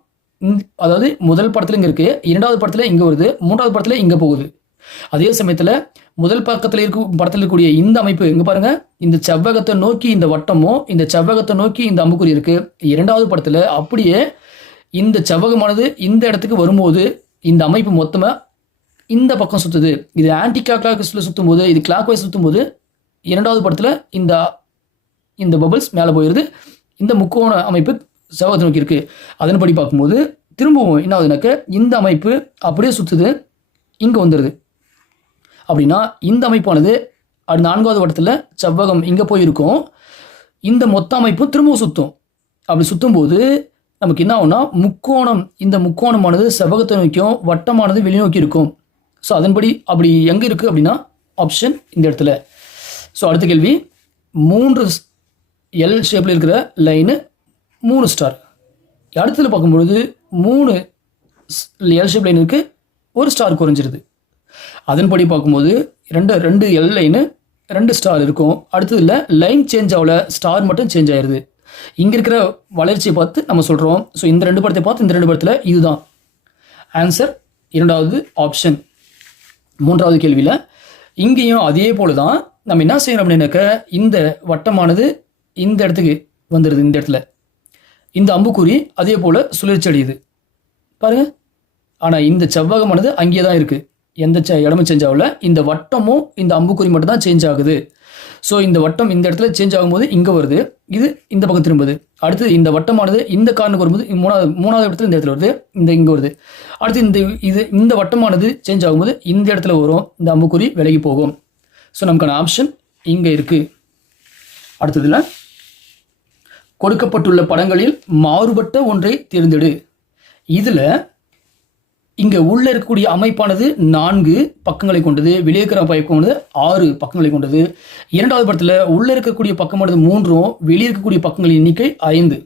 அதாவது முதல் படத்தில் இங்கே இருக்குது, 2வது படத்தில் இங்கே வருது, 3வது படத்தில் இங்கே போகுது. அதே சமயத்தில் முதல் பக்கத்தில் படத்தில் இருக்கக்கூடிய இந்த அமைப்பு இங்கே பாருங்க, இந்த செவ்வகத்தை நோக்கி இந்த வட்டமும் இந்த செவ்வகத்தை நோக்கி இந்த அம்புக்குறி இருக்கு. 2வது படத்தில் அப்படியே இந்த செவ்வகமானது இந்த இடத்துக்கு வரும்போது இந்த அமைப்பு மொத்தமாக இந்த பக்கம் சுற்றுது. இது ஆன்டி கிளாக் வைஸில் சுற்றும் போது, இது கிளாக் வைஸ் சுற்றும் போது 2வது படத்தில் இந்த பபிள்ஸ் மேலே போயிடுது. இந்த முக்கோண அமைப்பு செவ்வகத்தை நோக்கி இருக்கு. அதன்படி பார்க்கும்போது திரும்பவும் என்ன ஆகுதுனாக்க இந்த அமைப்பு அப்படியே சுற்றுது, இங்கே வந்துடுது. அப்படின்னா இந்த அமைப்பானது 4வது வட்டத்தில் செவ்வகம் இங்கே போயிருக்கும், இந்த மொத்த அமைப்பு திரும்பவும் சுற்றும். அப்படி சுற்றும்போது நமக்கு என்ன ஆகும்னா முக்கோணம், இந்த முக்கோணமானது செவ்வகத்தை நோக்கியும் வட்டமானது வெளிநோக்கி இருக்கும். ஸோ அதன்படி அப்படி எங்கே இருக்குது அப்படின்னா ஆப்ஷன் இந்த இடத்துல. ஸோ அடுத்த கேள்வி, 3 எல் ஷேப்பில் இருக்கிற லைனு 3 ஸ்டார். அடுத்ததில் பார்க்கும்பொழுது 3 எல் ஷேப் லைன் இருக்குது, 1 ஸ்டார் குறைஞ்சிருது. அதன்படி பார்க்கும்போது ரெண்டு எல் லைனு 2 ஸ்டார் இருக்கும். அடுத்ததில் லைன் சேஞ்ச் ஆகல, ஸ்டார் மட்டும் சேஞ்ச் ஆயிடுது. இங்கே இருக்கிற வளர்ச்சியை பார்த்து நம்ம சொல்கிறோம். ஸோ இந்த 2 படத்தை பார்த்து இந்த 2 படத்தில் இதுதான் ஆன்சர், 2வது ஆப்ஷன். 3வது கேள்வியில் இங்கேயும் அதே போல தான் நம்ம என்ன செய்யணும் அப்படின்னாக்க இந்த வட்டமானது இந்த இடத்துக்கு வந்துடுது. இந்த இடத்துல இந்த அம்புக்குறி அதே போல் சுழற்சி அடையுது பாருங்க. ஆனால் இந்த செவ்வகமானது அங்கே தான் இருக்குது, எந்த இடமும் சேஞ்ச் ஆகல. இந்த வட்டமும் இந்த அம்புக்குறி மட்டும் தான் சேஞ்ச் ஆகுது. ஸோ இந்த வட்டம் இந்த இடத்துல சேஞ்ச் ஆகும்போது இங்கே வருது, இது இந்த பக்கம் திரும்புது. அடுத்து இந்த வட்டமானது இந்த கார்னுக்கு வரும்போது மூணாவது இடத்துல இந்த இடத்துல வருது, இங்கே வருது. அடுத்து இந்த வட்டமானது சேஞ்ச் ஆகும்போது இந்த இடத்துல வரும், இந்த அம்புக்குறி விலகி போகும். ஸோ நமக்கான ஆப்ஷன் இங்கே இருக்குது. அடுத்ததில் கொடுக்கப்பட்டுள்ள படங்களில் மாறுபட்ட ஒன்றை தேர்ந்தெடு. இதில் இங்கே உள்ளே இருக்கக்கூடிய அமைப்பானது 4 பக்கங்களை கொண்டது, வெளியே இருக்கிற அமைப்பானது 6 பக்கங்களை கொண்டது. 2வது படத்தில் உள்ளே இருக்கக்கூடிய பக்கமானது 3ம் வெளியே இருக்கக்கூடிய பக்கங்களின் எண்ணிக்கை 5.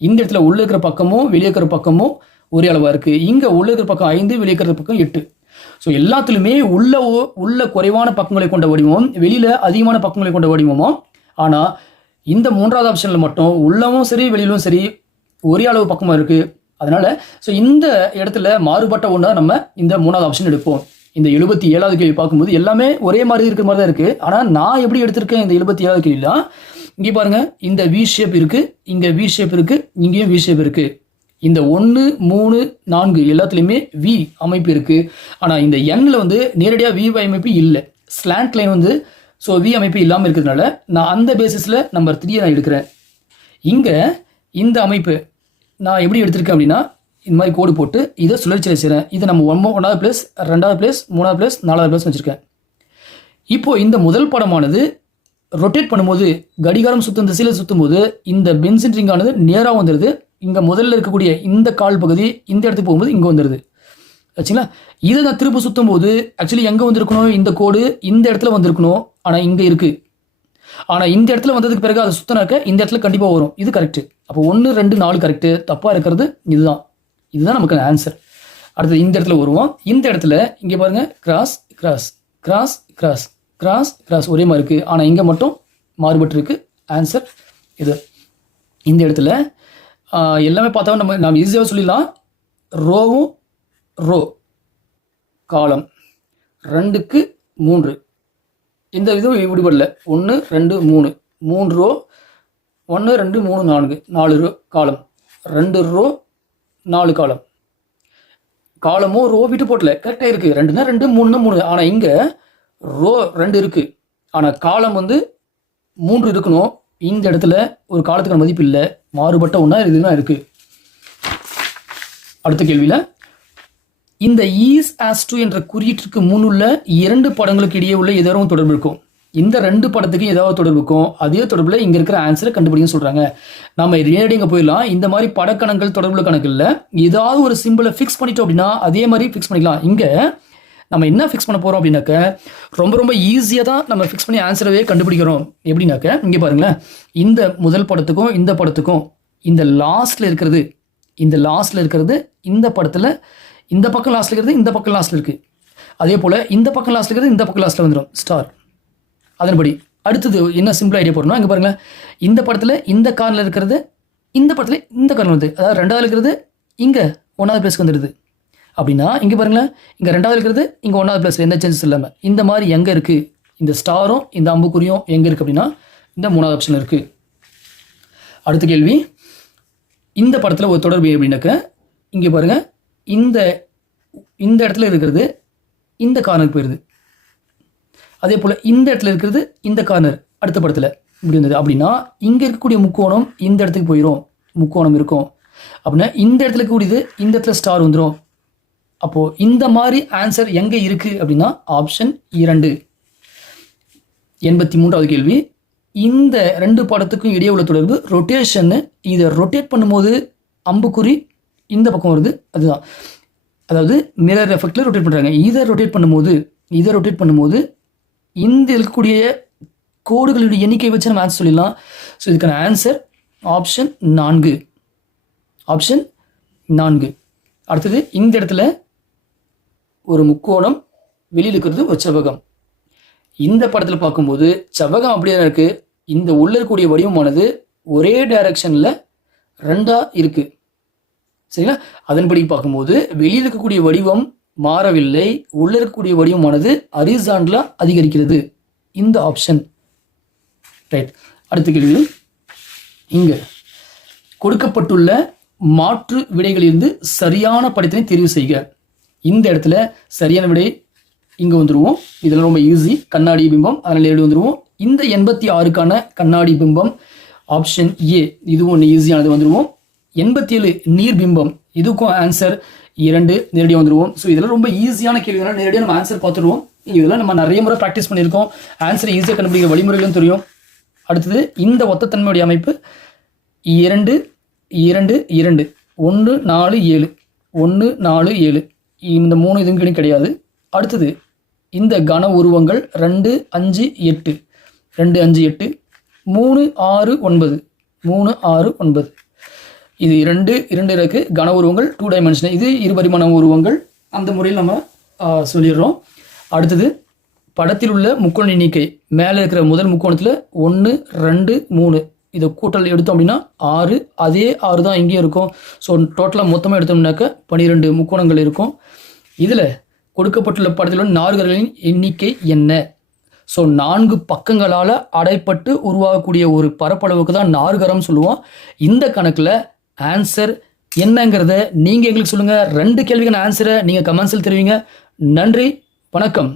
இந்த இடத்துல உள்ளே இருக்கிற பக்கமும் வெளியே இருக்கிற பக்கமும் ஒரே அளவாக இருக்குது. இங்கே உள்ளே இருக்கிற பக்கம் 5, வெளியே இருக்கிற பக்கம் 8. ஸோ எல்லாத்துலேயுமே உள்ள குறைவான பக்கங்களை கொண்ட வடிவமும் வெளியில் அதிகமான பக்கங்களை கொண்ட வடிவமும். ஆனால் இந்த 3வது ஆப்ஷனில் மட்டும் உள்ளவும் சரி வெளியிலும் சரி ஒரே அளவு பக்கமாக இருக்குது. அதனால் ஸோ இந்த இடத்துல மாறுபட்ட ஒன்றா நம்ம இந்த 3வது ஆப்ஷன் எடுப்போம். இந்த 77வது கேள்வி பார்க்கும்போது எல்லாமே ஒரே மாதிரி இருக்கிற மாதிரி தான் இருக்குது. ஆனால் நான் எப்படி எடுத்திருக்கேன் இந்த 77வது கேள்விலாம், இங்கே பாருங்கள், இந்த வி ஷேப் இருக்குது, இங்கே வி ஷேப் இருக்குது, இங்கேயும் வி ஷேப் இருக்குது. இந்த 1, 3, 4 எல்லாத்துலேயுமே வி அமைப்பு இருக்குது. ஆனால் இந்த எண்ணில் வந்து நேரடியாக வி அமைப்பு இல்லை, ஸ்லாண்ட் லைன் வந்து ஸோ வி அமைப்பு இல்லாமல் இருக்கிறதுனால நான் அந்த பேசிஸில் நம்பர் 3 நான் எடுக்கிறேன். இங்கே இந்த அமைப்பு நான் எப்படி எடுத்திருக்கேன் அப்படின்னா இந்த மாதிரி கோடு போட்டு இதை சுழற்சி செய்கிறேன். இதை நம்ம 1வது பிளேஸ், 2வது பிளேஸ், 3வது பிளேஸ், 4வது பிளேஸ் வச்சுருக்கேன். இப்போது இந்த முதல் படமானது ரொட்டேட் பண்ணும்போது கடிகாரம் சுற்றும் திசையில் சுற்றும் போது இந்த பென்சின் ரிங்கானது நேராக வந்துடுது. இங்கே முதல்ல இருக்கக்கூடிய இந்த கால் பகுதி இந்த இடத்துக்கு போகும்போது இங்கே வந்துடுது ஆச்சுங்களா. இதை நான் திரும்ப சுற்றும் போது ஆக்சுவலி எங்கே வந்திருக்கணும், இந்த கோடு இந்த இடத்துல வந்திருக்கணும், ஆனால் இங்கே இருக்குது. ஆனால் இந்த இடத்துல வந்ததுக்கு பிறகு அதை சுற்றினாக்க இந்த இடத்துல கண்டிப்பாக வரும், இது கரெக்டு. அப்போ 1, 2, 4 கரெக்டு, தப்பாக இருக்கிறது இதுதான் நமக்கு ஆன்சர். அடுத்தது இந்த இடத்துல வருவோம். இந்த இடத்துல இங்கே பாருங்கள், cross cross cross cross cross cross ஒரே மாதிரி இருக்குது. ஆனால் இங்கே மட்டும் மாறுபட்டு இருக்குது. ஆன்சர் இது. இந்த இடத்துல எல்லாமே பார்த்தா நம்ம ஈஸியாக சொல்லிடலாம். ரோவும் ரோ காலம் 2க்கு 3 இந்த இதுவும் விடுபடல. 1, 2, 3 3 ரோ, 1, 2, 3, 4 ரோ காலம், 2 ரோ 4 காலம். காலமும் ரோ விட்டு போட்டல, கரெக்டாக இருக்குது. 2னா 2, 3னா 3. ஆனால் இங்கே ரோ 2 இருக்குது, ஆனால் காலம் வந்து 3 இருக்கணும். இந்த இடத்துல ஒரு காலத்துக்கான மதிப்பு இல்லை, மாறுபட்ட ஒன்றா இதுதான் இருக்குது. அடுத்த கேள்வியில் இந்த ஈஸ் ஆஸ் டு என்ற குறியீட்டிற்கு முன்னுள்ள 2 படங்களுக்கு இடையே உள்ள ஏதோ தொடர்பு இருக்கும். இந்த ரெண்டு படத்துக்கு ஏதாவது தொடர்பு இருக்கும், அதே தொடர்பில் இங்கே இருக்கிற ஆன்சரை கண்டுபிடிக்க சொல்கிறாங்க. நம்ம நேரடியாக போயிடலாம். இந்த மாதிரி படக்கணங்கள் தொடர்புல கணக்கில் ஏதாவது ஒரு சிம்பிளை ஃபிக்ஸ் பண்ணிட்டோம் அப்படின்னா அதே மாதிரி ஃபிக்ஸ் பண்ணிக்கலாம். இங்கே நம்ம என்ன ஃபிக்ஸ் பண்ண போகிறோம் அப்படின்னாக்க ரொம்ப ரொம்ப ஈஸியாக தான் நம்ம ஃபிக்ஸ் பண்ணி ஆன்சரவே கண்டுபிடிக்கிறோம். எப்படின்னாக்க இங்கே பாருங்களேன், இந்த முதல் படத்துக்கும் இந்த படத்துக்கும் இந்த லாஸ்ட்டில் இருக்கிறது இந்த படத்தில் இந்த பக்கம் லாஸ்ட்டில் இருக்கிறது இந்த பக்கம் லாஸ்ட்டில் இருக்குது. அதே போல் இந்த பக்கம் லாஸ்ட்டில் இருக்கிறது இந்த பக்கம் லாஸ்ட்டில் வந்துடும் ஸ்டார். அதன்படி அடுத்தது என்ன சிம்பிள் ஐடியா போடணும், இங்கே பாருங்களேன், இந்த படத்தில் இந்த கார்னில் இருக்கிறது இந்த படத்தில் இந்த கார்னில் வருது. அதாவது ரெண்டாவது இருக்கிறது இங்கே 1வது பிளேஸ்க்கு வந்துடுது. அப்படின்னா இங்கே பாருங்களேன், இங்கே 2வது இருக்கிறது இங்கே 1வது பிளேஸ், எந்த சேஞ்சஸ் இல்லாமல். இந்த மாதிரி எங்கே இருக்குது, இந்த ஸ்டாரும் இந்த அம்புக்குறியும் எங்கே இருக்குது அப்படின்னா இந்த 3வது ஆப்ஷன் இருக்குது. அடுத்த கேள்வி, இந்த படத்தில் ஒரு தொடர்பு அப்படின்னாக்க இங்கே பாருங்கள், இந்த இடத்துல இருக்கிறது இந்த கார்னருக்கு போயிடுது. அதே போல் இந்த இடத்துல இருக்கிறது இந்த கார்னர் அடுத்த படத்தில் இப்படி வந்தது. அப்படின்னா இங்கே இருக்கக்கூடிய முக்கோணம் இந்த இடத்துக்கு போயிடும், முக்கோணம் இருக்கும். அப்படின்னா இந்த இடத்துல கூடியது இந்த இடத்துல ஸ்டார் வந்துடும். அப்போது இந்த மாதிரி ஆன்சர் எங்கே இருக்குது அப்படின்னா ஆப்ஷன் 2. 83வது கேள்வி, இந்த ரெண்டு படத்துக்கும் இடையே உள்ள தொடர்பு ரொட்டேஷன்னு. இதை ரொட்டேட் பண்ணும்போது அம்புக்குறி இந்த பக்கம் வருது, அதுதான். அதாவது மிரர் எஃபெக்டில் ரொட்டேட் பண்ணுறாங்க. இதை ரொட்டேட் பண்ணும்போது இந்த இருக்கக்கூடிய கோடுகளுடைய எண்ணிக்கை வச்சு நம்ம ஆன்சர் சொல்லிடலாம். ஸோ இதுக்கான ஆன்சர் ஆப்ஷன் 4. அடுத்தது, இந்த இடத்துல ஒரு முக்கோணம், வெளியில் இருக்கிறது ஒரு செவ்வகம். இந்த படத்தில் பார்க்கும்போது செவ்வகம் அப்படியே தான் இருக்குது. இந்த உள்ள இருக்கக்கூடிய வடிவமானது ஒரே டைரக்ஷனில் 2ஆக இருக்குது. சரிங்களா? அதன்படி பார்க்கும்போது வெளியில் இருக்கக்கூடிய வடிவம் மாறவில்லை, உள்ள இருக்கக்கூடிய வடிவமானது ஹரிசாண்டலா அதிகரிக்கிறது. இந்த ஆப்ஷன் ரைட். அடுத்த கேள்வி, இங்கே கொடுக்கப்பட்டுள்ள மாற்று விடைகளிலிருந்து சரியான படத்தினை தெரிவு செய்க. இந்த இடத்துல சரியான விடை இங்கே வந்துடுவோம். இதில் ரொம்ப ஈஸி, கண்ணாடி பிம்பம், அதனால் நேரடி வந்துடுவோம். இந்த 86க்கான கண்ணாடி பிம்பம் ஆப்ஷன் ஏ, இதுவும் ஒன்று ஈஸியானது வந்துடுவோம். 87 நீர் பிம்பம், இதுக்கும் ஆன்சர் 2, நேரடியாக வந்துடுவோம். ஸோ இதெல்லாம் ரொம்ப ஈஸியான கேள்விகள், நேரடியாக நம்ம ஆன்சர் பார்த்துருவோம். இதெல்லாம் நம்ம நிறைய முறை ப்ராக்டிஸ் பண்ணியிருக்கோம். ஆன்சரை ஈஸியாக கண்டுபிடிக்க வழிமுறைகளும் தெரியும். அடுத்தது, இந்த ஒத்தத்தன்மையுடைய அமைப்பு 2 2 2 1 4 7 1 4 7, இந்த 3 இதுவும் கிடையாது. அடுத்தது, இந்த கன உருவங்கள் 2 5 8 2 5 8 3 6 9 3 6 9, இது 2 2 இருக்கு. கன உருவங்கள் 2 டைமென்ஷனல், இது இருபரிமாண உருவங்கள். அந்த முறையில் நம்ம சொல்லிடுறோம். அடுத்தது, படத்தில் உள்ள முக்கோண எண்ணிக்கை மேலே இருக்கிற முதல் முக்கோணத்தில் 1 2 3, இதை கூட்டல் எடுத்தோம் அப்படின்னா 6, அதே 6 தான் இங்கேயும் இருக்கும். ஸோ டோட்டலாக மொத்தமாக எடுத்தோம்னாக்க 12 முக்கோணங்கள் இருக்கும். இதில் கொடுக்கப்பட்டுள்ள படத்தில் உள்ள நாற்கரங்களின் எண்ணிக்கை என்ன? ஸோ 4 பக்கங்களால் அடைப்பட்டு உருவாகக்கூடிய ஒரு பரப்பளவுக்கு தான் நாற்கரம் சொல்லுவோம். இந்த கணக்கில் ஆன்சர் என்னங்கிறத நீங்கள் எங்களுக்கு சொல்லுங்கள். 2 கேள்விக்கான ஆன்சரை நீங்கள் கமெண்ட்ஸில் தெரிவிங்க. நன்றி, வணக்கம்.